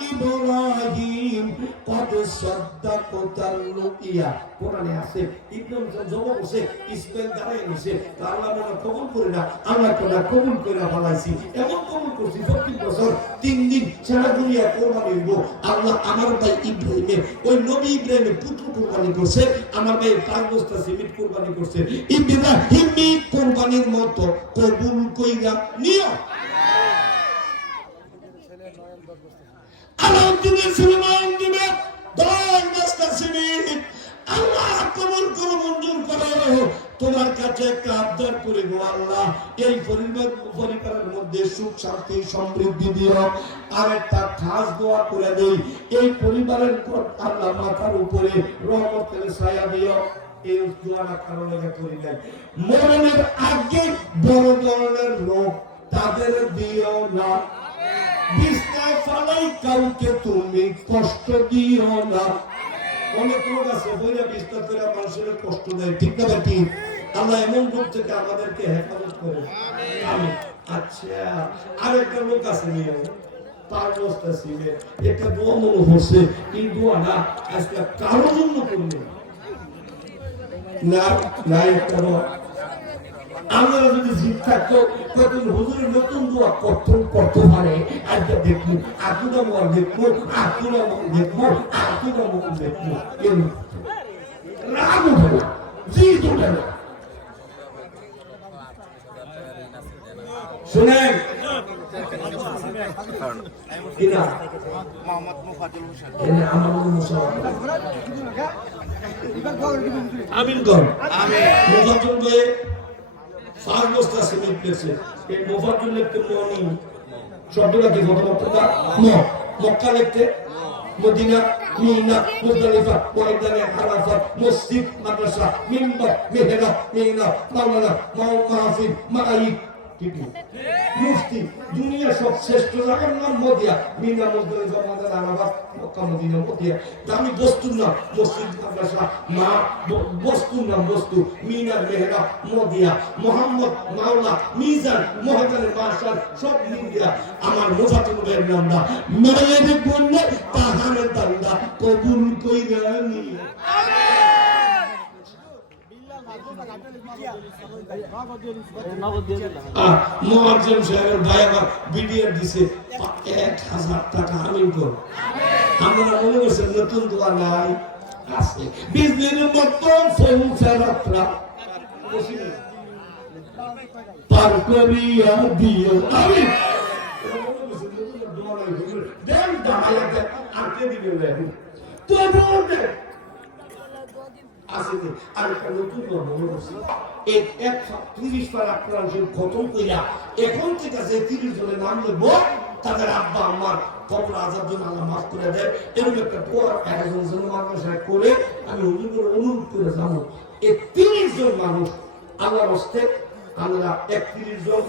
ইব্রাহিম কত সাদাকতার রুকিয়া কোরআনে আছে। ইব্রাহিম জবাব করছে, ইসমাইল দাঁড়ায় নিছে, আল্লাহ মনে কবুল করে না, আল্লাহ কোনা কবুল করে ফেলাইছি। এমন কবুল করছি 40 বছর 3 দিন সারা দুনিয়া কোরবানি দিব। আল্লাহ আমার ভাই ইব্রাহিমের ওই নবী ইব্রাহিমের পুত্র কোরবানি করছে, আমার ভাই 5 বস্তা সিমেন্ট কোরবানি করছে। ইব্রাহিমি কোরবানির মতো কবুল কইরা নিও। আলহামদুলিল্লাহ সুবহান দিবে 10 বস্তা সিমেন্ট আল্লাহ কবুল করে মঞ্জুর করো। তোমার কাছে একটা আবদার করে গো আল্লাহ, এই পরিবারের মধ্যে সুখ শান্তি সমৃদ্ধি দিও। আর একটা খাস দোয়া করে দেই, এই পরিবারের আল্লাহ মাথার উপরে রহমতের ছায়া দিও। এই দোয়াটা কারণে করি নাই, মরণের আগে বড় ধরনের রোগ তাদের দিও না। বিছনায় ফালাই কাউকে তুমি কষ্ট দিও না। অনেক লোক আছে বইরা বিস্তার করে মানুষের কষ্ট দেয়, ঠিক না ঠিক? আল্লাহ এমন রূপ থেকে আমাদেরকে হেফাজত করে। আমিন। আচ্ছা, আরেকটা লোক আছে নিয়ে 5 বস্তা ছিল, একটা দোয়া মনে হচ্ছে, এই দোয়াটা আজকে কারোর জন্য করবে না। না একটা দোয়া আমরা যদি জিত থাকতো কত হুজুরের নতুন দোয়া করতে পারে। আজকে দেখবো আকুদা মন দেখবো, আকুদা মন দেখবো, আকুদা মন দেখবো। রাগ উঠে না, জিত উঠে না। শুনেন আমিন কর। মুফাজ্জল ভাই 5 বস্তা সিমেন্ট পেয়েছে। এই মুফাজ্জল লিখতে মনি শব্দটা কি? মক্কা লিখতে মদিনা, মিনা, মুজদালিফা, ওয়াইদানে, আরাফাত, মসজিদ, মাদ্রাসা, মিম্বার, মেহরাব, মিনা, মাওলানা, মাহফিল, মাইক, মুফতি, দুনিয়া সব শ্রেষ্ঠ জায়গার নাম মদিয়া। মিনা, মুজদালিফা, মাদার, আরাফাত, মক্কা, মদিনা, মদিয়া। দামি বস্তুর নাম মসজিদ, মাদ্রাসা, মা বস্তুর নাম বস্তু, মিনার, মেহরাব, মদিয়া, মোহাম্মদ, মাওলা, মিজান, মহাজানের মাশাল, সব মিলিয়া আমার মুফাজ্জল ভাইয়ের নামটা মেয়ের বললে তাহার দান্দা কবুল কইরা নিও। মুয়াজ্জিম সাহেবের ভাই আমার ভিডিও দিছে 1000 টাকা। আমিন কর। আমরা মনে করছি নতুন দোয়া নাই, আছে বিজলির মতো সংসারত্রা পার করিয়া দিও। আমিন। দেন দাঁড়াইতে আটকে দিবেন তো বলতে আসলে আরেকটা নতুন মনে করছি। 30 পারা কোরআন শরীফ খতম কইরা এখন থেকে যে 30 জনের নাম নেব, তাদের আব্বা আম্মার কবর আযাব যেন আল্লাহ মাফ করে দেয়, এরকম একটা দোয়া একজন জন মাদ্রাসায় করে আমি হুজুরের অনুরোধ করে যাবো। এই 30 জন মানুষ আল্লাহর হস্তে আমরা 31 জন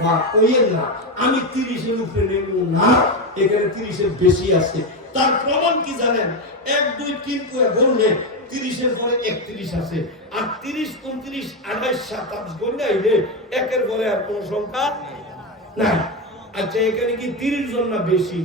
বা ওইয়ের না, আমি 30-এর উপরে নেব না, এখানে 30-এর বেশি আছে। তার প্রমাণ কি জানেন? 1 2 3 করে বললে 30-এর পরে 31 আছে, আর 30 29 28 27 গণলে একের পরে আর কোন সংখ্যা নাই। আচ্ছা এখানে কি 30 জন না বেশি?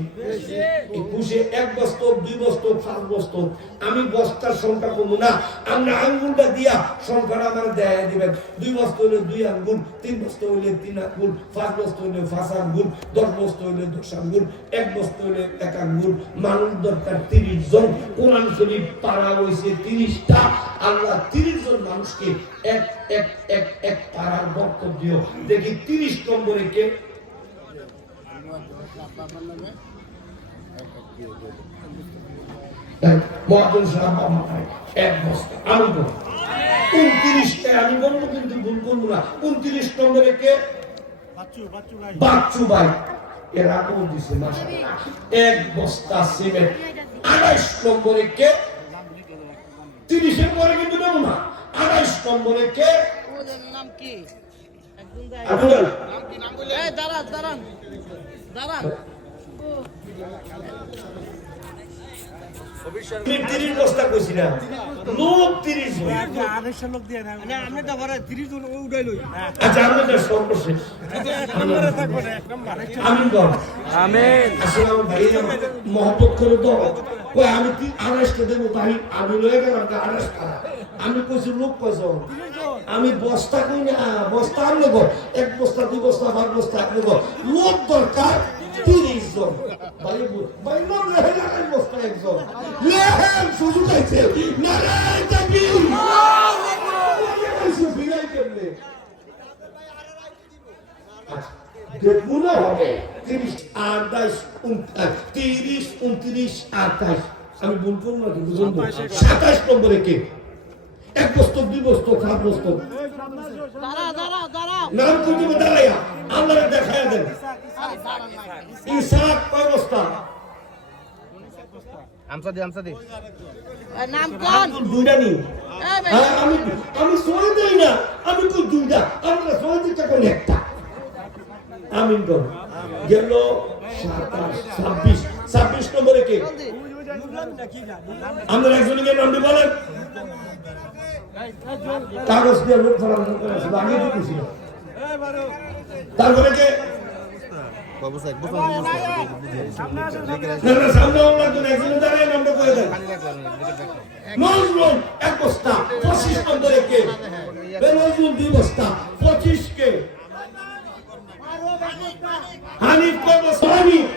এই কুশে 1 বস্তা 2 বস্তা 5 বস্তা আমি বস্তার সংখ্যা কমু না, আমরা আঙ্গুলটা দিয়া সংখ্যাটা আমার দেয়া দিবেন। 2 বস্তা হইলে 2 আঙ্গুল, 3 বস্তা হইলে 3 আঙ্গুল, 5 বস্তা হইলে 5 আঙ্গুল, 10 বস্তা হইলে 10 আঙ্গুল, 1 বস্তা হইলে 1 আঙ্গুল। মানুষ দরকার 30 জন। কোরআন শরীফ পারা হইছে 30টা। আল্লাহ 30 জন মানুষকে এক এক এক এক পারার বরকত দিও। দেখি 30 নম্বরে কে? মহাজন সাহেব আমায় 1 বস্তা আমি বলবো 29টা আমি বলবো, কিন্তু ভুল করবো না। 29 নম্বরে কে? বাচ্চু ভাই। এরা কোন দিছে মাশাআল্লাহ 1 বস্তা সিমেন্ট। 28 নম্বরে কে? 30 এর পরে কিন্তু দেব না। 28 নম্বরে কে? ওদের নাম কি? আব্দুল নাম কি? নাম বলে এই দাঁড়ান দাঁড়ান দাঁড়ান। 30 বস্তা কইছি না, লোক 30 জন। না আমি তো ভরে 30 জন উড়াই লই। আচ্ছা আমাদের সর্বশেষ আমিন বল আমিন। আসলে আমার ভাই মহব্বত করে তো কই আমি 28টা দেবো ভাই, আমি লয়ে গেলাম 28টা। আমি কইছি লোক কয়জন? আমি বস্তা কই না, বস্তা আমি নেব 1 বস্তা 2 বস্তা 5 বস্তা আমি নেব। লোক দরকার 30 জন। ভাই ভাই না রে না বস্তা একজন লেহেল সুযোগ আছে না রে তাকবীর আল্লাহু আকবার সুবিলাই কেমনে দেখবো না হবে 30 28 29 28 আমি ভুল করব না কিন্তু 27 নম্বরে কে? 1 বস্তা 2 বস্তা 5 বস্তা দাঁড়া দাঁড়া দাঁড়া। নাম কইতে দাঁড়াইয়া আল্লাহরে দেখায়া দেন। ইসাক কয় বস্তা? আমসা দি নাম কোন? দুইটা নি এই ভাই আমি সই দেই না, আমি তো দুইটা, আমরা সই দিতে কোন একটা। আমিন বল গেল 27 26 নম্বরে কে? আমরা একজনকে নাম দিয়ে বলেন। কাগজ দিয়ে লোক ফলাম করে আছে আমি দিতেছি। তারপরে কে? বাবু সাহেব বুঝলাম না সামনে আমরা তো একজনে দাঁড়ায় নামটা করে দেন। নজরুল 1 বস্তা 25 নম্বরে কে? নজরুল 2 বস্তা 25 কে? হানিফ কয় বস্তা? হানিফ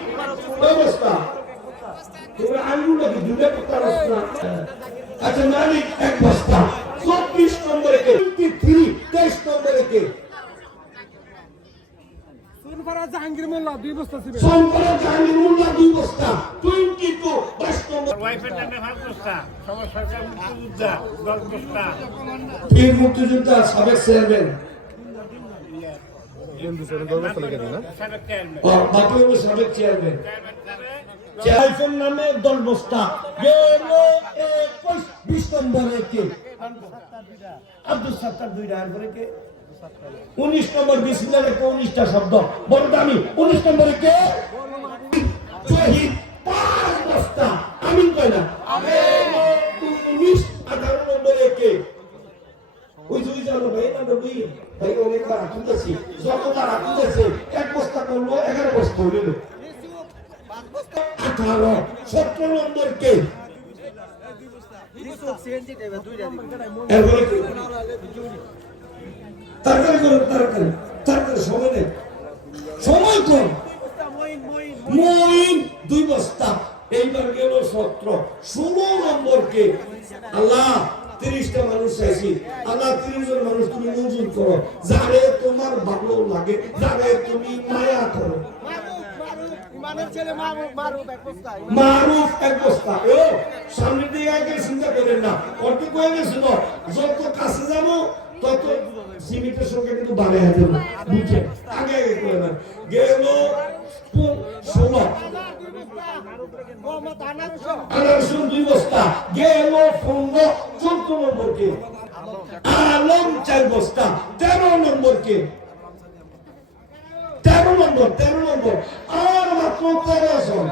কয় বস্তা? তোমরা আঙ্গুল নাকি দুটো বস্তা বস্তা? আচ্ছা মালিক 1 বস্তা 24 নম্বরে কে? 23 নম্বরে কে? সোনপাড়া জাহাঙ্গীর মোল্লা 2 বস্তা ছিল। সোনপাড়া জাহাঙ্গীর মোল্লা 2 বস্তা 22 নম্বর। ওয়াইফের নামে 5 বস্তা, সবার সরকার মুক্তিযোদ্ধা 10 বস্তা। বীর মুক্তিযোদ্ধা সাবেক চেয়ারম্যান সাবেক চেয়ারম্যান। বাকি হলো সাবেক চেয়ারম্যান। চেয়ারম্যান নামে 10 বস্তা গেল 21 নম্বরে কে? আব্দুল সাত্তার 2টা আর পরে কে? 19 নম্বর বিসমিল্লাহ 19টা শব্দ বড় দামি। 19 নম্বরে কে? শহীদ 5 বস্তা আমিন কয় না আমিন। 19 18 নম্বরে কে? ওই দুই জানো ভাই না দুই ভাই অনেকবার আকুতেছি, যতবার আকুতেছে 1 বস্তা করলো 11 বস্তা হইল। 18 17 নম্বর কে? এরপরে কে? তারকারি করো তারকারি সময় নেই, সময় কম। মইন 2 বস্তা। এইবার গেল 17 16 নম্বর কে? আল্লাহ 30টা মানুষ চাইছি, আল্লাহ 30 জন মানুষ তুমি মঞ্জুর করো, যারে তোমার ভালো লাগে, যারে তুমি মায়া করো। মারুফ 1 বস্তা। ও সামনে দিয়ে আগে চিন্তা করেন না, অর্ধেক হয়ে গেছিল, যত কাছে যাবো তত সিমেন্টের সঙ্গে কিন্তু বাড়াইয়া দেবো, বুঝছে আগে আগে করে না। গেল 16 আনারসুন 2 বস্তা গেল 15 14 নম্বর কে? আলম 4 বস্তা 13 নম্বর কে? 13 নম্বর আর মাত্র 13 জন।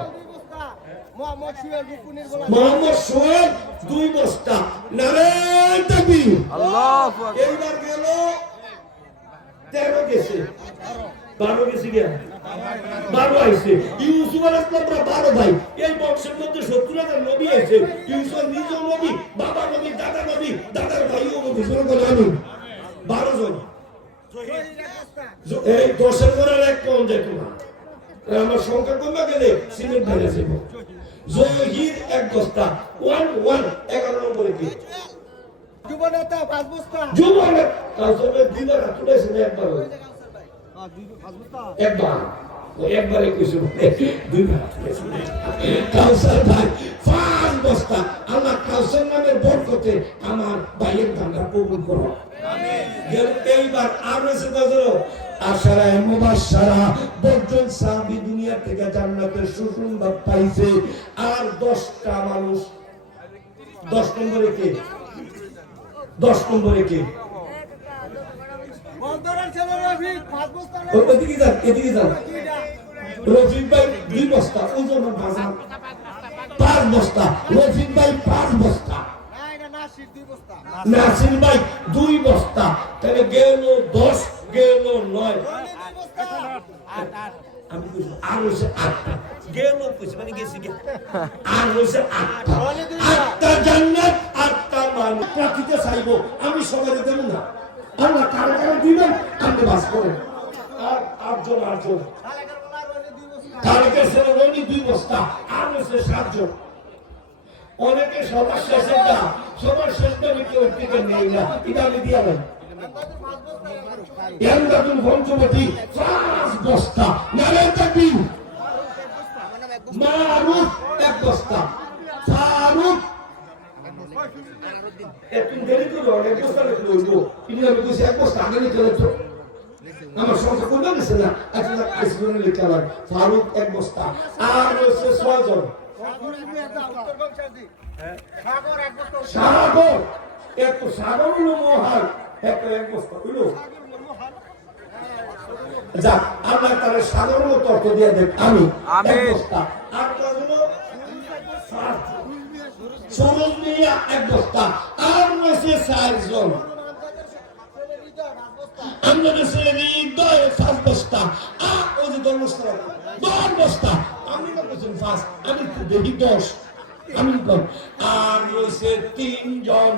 মোহাম্মদ সোহেল 2 বস্তা নারে তাকবীর আল্লাহু আকবার। এইবার গেল 13 গেছে 12 গেছে গিয়া 12 আইছে ইউসুফ আলাইহিস সালাম 12 ভাই এই বংশের মধ্যে 70,000 নবী আছে ইউসুফ নিজেও নবী বাবা নবী দাদার ভাইও নবী শুরু করে আমি 12 জন এই 10 এর পরে এক কোন যেত না আমার সংখ্যা কমে গেলে সিমেন্ট বেড়ে যাবে জহির এক বস্তা 11 নম্বরে কি যুবনেতা 5 বস্তা যুবনে আসলে দিনের হাতুড়েছে একবার একবারে কিছু দুইবার কাউসার ভাই 5 বস্তা আল্লাহ কাউসার নামের বরকতে আমার ভাইয়ের দানটা কবুল করো আমিন এইবার আর এসে বাজারো আশারা মুবাশশারা বর্জন সাহাবী দুনিয়া থেকে জান্নাতের সুসংবাদ পাইছে আর 10টা মানুষ 10 নম্বরে কে বন্দরের ছেলে রফিক 5 বস্তা এদিকে যান রফিক ভাই 2 বস্তা ওজন বাজার 5 বস্তা রফিক ভাই 5 বস্তা নাসির 2 বস্তা নাসির ভাই 2 বস্তা তাহলে গেল 10 গেল 9 আমি কইছি আর হইছে 8টা গেল কইছি মানে গেছি আর হইছে 8টা জান্নাত 8টা মানুষ প্রার্থীতে চাইবো আমি সবাই দেব না আল্লাহ কারে কারে দিবেন আপনি বাস করেন আর 8 জন তারকের ছেলে রনি 2 বস্তা আর হইছে 7 জন অনেকে সবার শেষটা কেউ থেকে নেই না এটা আমি দিয়া দেন এমদাদুল পঞ্চবতী 5 বস্তা নারে তাকবীর মারুফ 1 বস্তা ফারুক একটু দেরি করে অনেক বস্তা রেখে লইবো কিন্তু আমি কইছি 1 বস্তা আগে নিতে হতো আমার সংখ্যা কোন গেছে না একটা আইসক্রিম লিখা লাগে ফারুক 1 বস্তা আর হচ্ছে 6 জন সাগর এত সাগর হলো মহান একটা 1 বস্তা হইলো যা আল্লাহ তাআলা সাগর মতো অর্থ দিয়ে দেখ আমি 1 বস্তা আর হলো সুরজ মিয়া 1 বস্তা আর হচ্ছে 4 জন আমাদের ছেলে হৃদয় 5 বস্তা আর ওই যে 10 বস্তা আমি না বলছেন 5 আমি দেখি 10 আমি কম আর রয়েছে 3 জন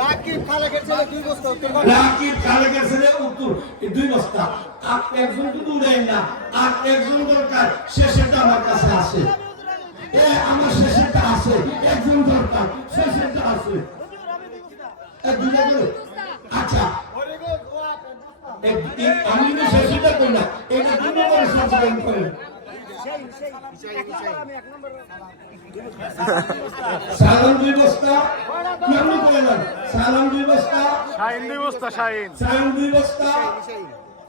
রাকিব খালেকের ছেলে 2 বস্তা রাকিব খালেকের ছেলে উত্তর 2 বস্তা আর একজন কিন্তু উড়াই না আর একজন দরকার শেষেরটা আমার কাছে আছে আমার শেষেরটা আছে একজন দরকার শেষেরটা আছে আচ্ছা আমি তো শেষেরটা করি না এটা 2 নম্বরে সাবস্ক্রাইব করেন সালাম 2 বস্তা কেমন কইলেন সালাম 2 বস্তা শাহিন 2 বস্তা শাহিন 2 বস্তা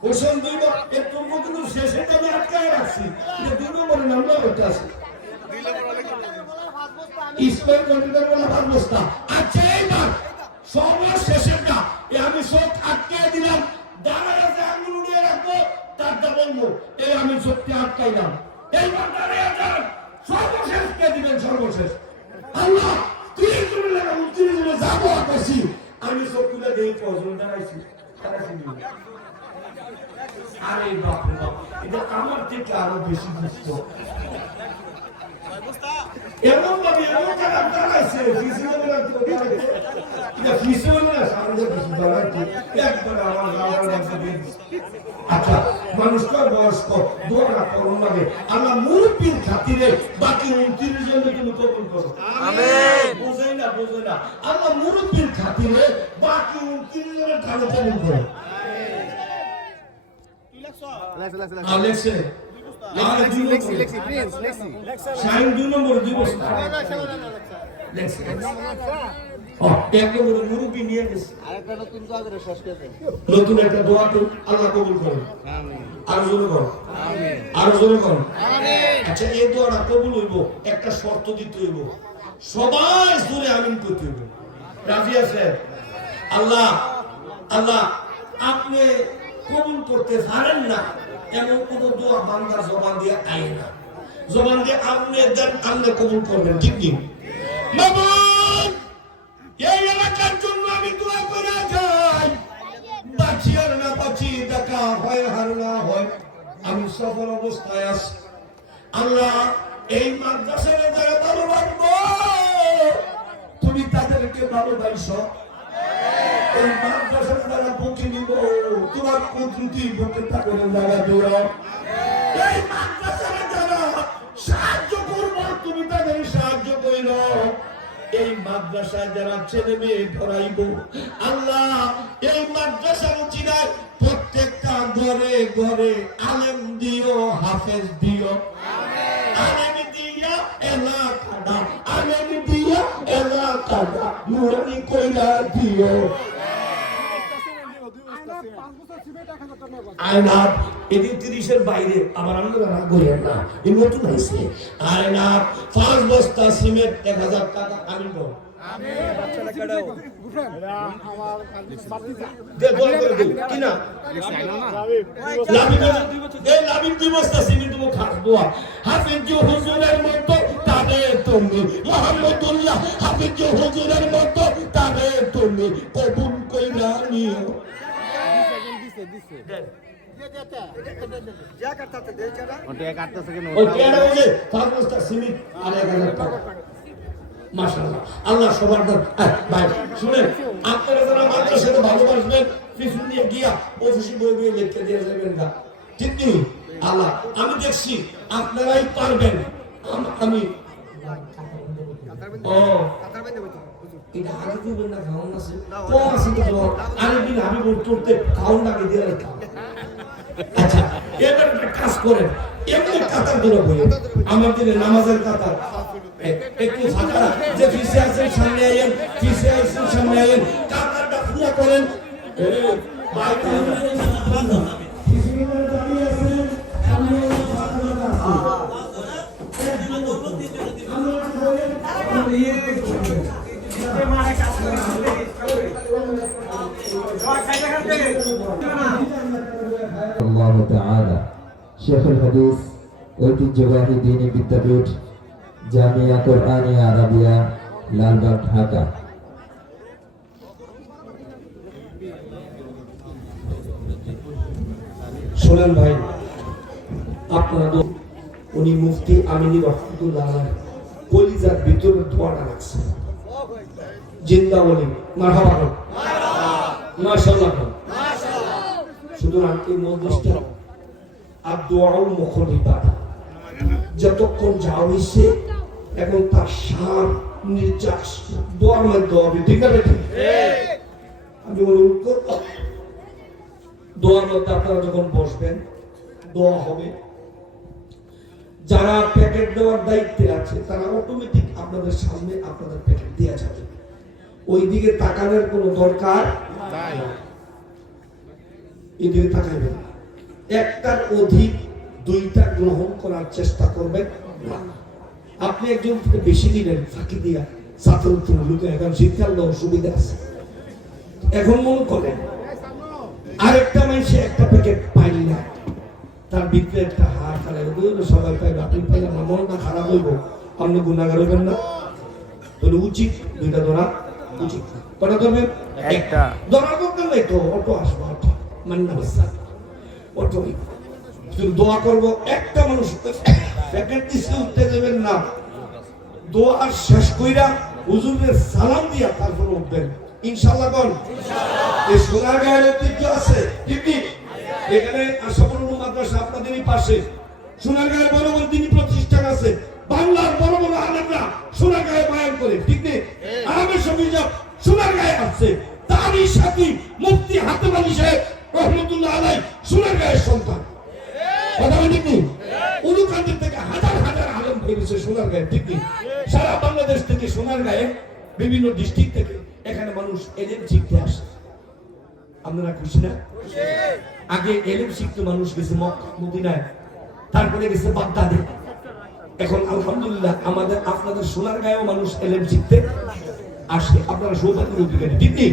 হোসেন 2 বস্তা একটু কিন্তু শেষেরটা আমি আটকায় রাখছি এটা 2 নম্বরে নাম্বার হতে আছে ইসমাইল কন্ট্রাক্টর বলা 5 বস্তা আচ্ছা এইবার সবার শেষেরটা আমি সব আটকে দিলাম দাঁড়ায় আছে আঙুল উড়িয়ে রাখবো তারটা বলবো আমি সত্যি আটকাইলাম এইবার দাঁড়িয়ে যান সর্বশেষ কে দিবেন সর্বশেষ আল্লাহ 30 জন লাগা 29 জনে যাবো আকাশি আমি সব তুলে দেই কজন দাঁড়াইছি আরে বাপ রে বাপ এটা আমার থেকে আরো বেশি দুষ্ট এমন ভাবে এমন কারণ দাঁড়াইছে ফিজিক্যাল না তো এটা ফিজিক্যাল না সামনে কিছু দাঁড়াইছে একবার আমার গাওয়ার লাগবে আচ্ছা মানুষটার বয়স্ক দোয়া করুন লাগে আল্লাহ মুরব্বির খাতিরে বাকি 29 জনের তুমি কবুল করো আমিন বুঝাই না আল্লাহ মুরব্বির খাতিরে বাকি 29 জনের কানে কবুল করো আলেক্সে লেক্সি প্রিন্স শাইন 2 নম্বর 2 বস্তা লেক্সি একদম মুরব্বি নিয়ে গেছে আরেকটা নতুন দোয়া করে শেষ করে দেন নতুন একটা দোয়া তো আল্লাহ কবুল করুন আমিন আর জোরে বল আমিন আর জোরে বল আমিন আচ্ছা এই দোয়াটা কবুল হইব একটা শর্ত দিতে হইব সবাই জোরে আমিন করতে হইব রাজি আছেন আল্লাহ আপনি কবুল করতে পারেন না এমন কোন দোয়া বান্দার জবান দিয়ে আয় না জবান দিয়ে আপনি দেন আপনি কবুল করবেন ঠিক কি মাবুদ এই এলাকার জন্য পাচ্ছি আর না পাচ্ছি, দেখা হয় আর না হয়, আমি সফল অবস্থায় আছি। আল্লাহ এই মাদ্রাসার যারা ভালোবাসবো, তুমি তাদেরকে ভালোবাসো। এই মাদ্রাসার যারা বুকে নিব, তোমার কুদরতি বুকে তাদের জায়গা দিও। এই মাদ্রাসার যারা সাহায্য করবো, তুমি তাদের সাহায্য করো। এই মাদ্রাসায় যারা ছেলে মেয়ে ধরাইব, আল্লাহ এই মাদ্রাসার উচিলায় প্রত্যেকটা ঘরে ঘরে আলেম দিও, হাফেজ দিও। আলেম দিয়া এলাকাটা, আলেম দিয়া এলাকাটা নুরানি কইরা দিও। আয়না এদিন 30-এর বাইরে আবার আমরা রাগ করি না, এই নতুন হয়েছে। আয়না 5 বস্তা সিমেন্ট 1000 টাকা আমি দেবো। কবুল কইরা নিও। ওটা কাটতেছে কেন? ওই টেড়া বলে 5 বস্তা সিমেন্ট আর 1000 টাকা। মাশাআল্লাহ, আল্লাহ সবার ভাই শুনেন, আপনারা যারা আমাদের সাথে ভালোবাসবেন, পিছন দিয়ে গিয়া অফিসে বই বই লিখতে দিয়ে যাবেন না, ঠিক নেই? আল্লাহ আমি দেখছি আপনারাই পারবেন। আমি ও এটা আগে দিবেন না, খাওয়ান আছে কম আছে তো, আরেকদিন আমি বোধ করতে খাওয়ান আগে দিয়ে রাখতাম। আচ্ছা এবার একটা কাজ করেন, এমনি কাতার ধরে বই আমাদের নামাজের কাতার একটু ফাঁকা, যে ফিসে আছেন সামনে আইয়েন, ফিসে আছেন সামনে আইয়েন, কাতারটা পুরা করেন। الله تعالى شيخ الحديث ঐতিহ্যবাহী দ্বীনি বিদ্যাপীঠ জামিয়া কোরআনিয়া আরাবিয়া লালবাগ ঢাকা। শোনেন ভাই, আপনারা তো উনি মুফতি আমিনী রহমতুল্লাহ আলাইহি কলিজার ভিতরে দোয়াটা রাখছে, জিন্দা বলি মারহাবা বল, মাশাআল্লাহ বল। সুতরাং এই মজলিসটা আর দোয়াও মুখর ইবাদত, যতক্ষণ যা হইছে এখন তার সার নির্যাস দোয়ার মধ্যে হবে, ঠিক আছে? আমি অনুরোধ করব দোয়ার মধ্যে আপনারা যখন বসবেন দোয়া হবে। যারা প্যাকেট দেওয়ার দায়িত্বে আছে তারা অটোমেটিক আপনাদের সামনে আপনাদের প্যাকেট দেওয়া যাবে, ওই দিকে তাকানোর কোনো দরকার নাই, এদিকে তাকাবেন না। একটার অধিক দুইটা গ্রহণ করার চেষ্টা করবেন না। আপনি একজন থেকে বেশি দিলেন ফাঁকি দিয়া ছাত্র লুকে, এখন শীতকাল দেওয়ার সুবিধা আছে। এখন মনে করেন আরেকটা মানুষে একটা প্যাকেট পাইলি না, তার ভিতরে একটা হার খারাপ সবাই পাইবে, আপনি পাইলে আমার মনটা খারাপ হইব, আপনি গুণাগার হইবেন না। তাহলে উচিত দুইটা ধরা উচিত। কটা ধরবেন? একটা ধরা দরকার নাই তো, অটো আসবো, অটো মান্না বাচ্চা অটো। শুধু দোয়া করবো, একটা মানুষ প্যাকেট দিচ্ছে উঠতে দেবেন না, দোয়া শেষ কইরা হুজুরের সালাম দিয়া তারপর উঠবেন ইনশাআল্লাহ। কোন এই সোনারগাঁয়ের ঐতিহ্য আছে, ঠিক কি? এখানে আশাপুর মাদ্রাসা আপনাদেরই পাশে, সোনারগাঁয়ে বড় বড় দিনী প্রতিষ্ঠান আছে, বাংলার বড় বড় আলেমরা সোনারগাঁয়ে বয়ান করে, ঠিক নেই? আরামের সঙ্গে সোনারগাঁয়ে আসছে, তারই সাথে মুফতি হাতেম আলী সাহেব রহমতুল্লাহ আলাইহি সোনারগাঁয়ের সন্তান, কথা বলি কি? উলুকান্দি থেকে হাজার হাজার আলেম বেরিয়েছে সোনারগাঁয়ে, ঠিক নেই? সারা বাংলাদেশ থেকে সোনারগাঁয়ে বিভিন্ন ডিস্ট্রিক্ট থেকে এখানে মানুষ এলেম শিখতে আসে। আপনারা খুশি না? আগে এলেম শিখতে মানুষ গেছে মদিনায়, তারপরে গেছে বাগদাদে, এখন আলহামদুলিল্লাহ আমাদের আপনাদের সোনারগাঁয়েও মানুষ এলেম শিখতে আসে। আপনারা সৌভাগ্যের অধিকারী, ঠিক নেই?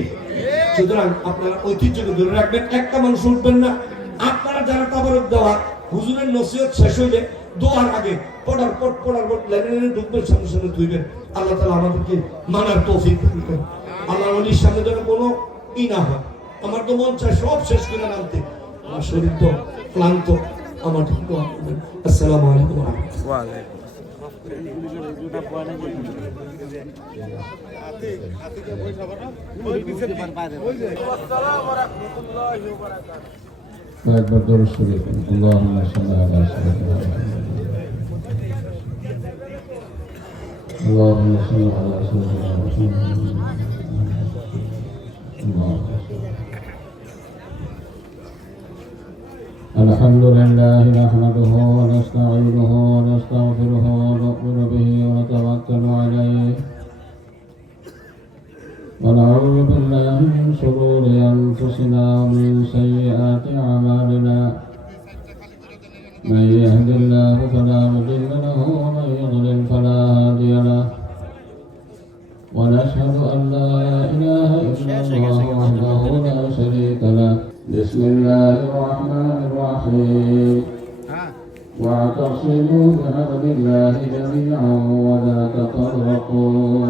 সুতরাং আপনারা ঐতিহ্যকে ধরে রাখবেন, একটা মানুষ উঠবেন না। আপনারা যারা তাবারক দেওয়া হুজুরের নসিহত শেষ হইলে দোয়ার আগে পড়ার পর লাইনে ঢুকবেন, সামনে সামনে ধুইবেন। আল্লাহ তাআলা আমাদেরকে মানার তৌফিক দান করেন। আল্লাহর ওলির সামনে যেন কোনো ই না হয়, আমার তো মন চায় সব শেষ করে নামতে, আমার শরীর তো ক্লান্ত, আমার জন্য দোয়া করবেন। আসসালামু আলাইকুম ওয়া রাহমাতুল্লাহ। একবার দরুদ শরীফ আল্লাহুম্মা সাল্লি আলা সাইয়্যিদিনা আল্লাহুম্মা সাল্লি আলা সাইয়্যিদিনা الحمد لله نحمده ونستعينه ونستغفره ونؤمن به ونتوكل عليه ونعوذ بالله من شرور أنفسنا ومن سيئات أعمالنا من يهد الله فلا مضل له ومن يضلل فلا هادي له ونشهد أن لا إله إلا الله وحده لا شريك له بسم الله الرحمن الرحيم واعتصموا بحبل الله جميعا ولا تفرقوا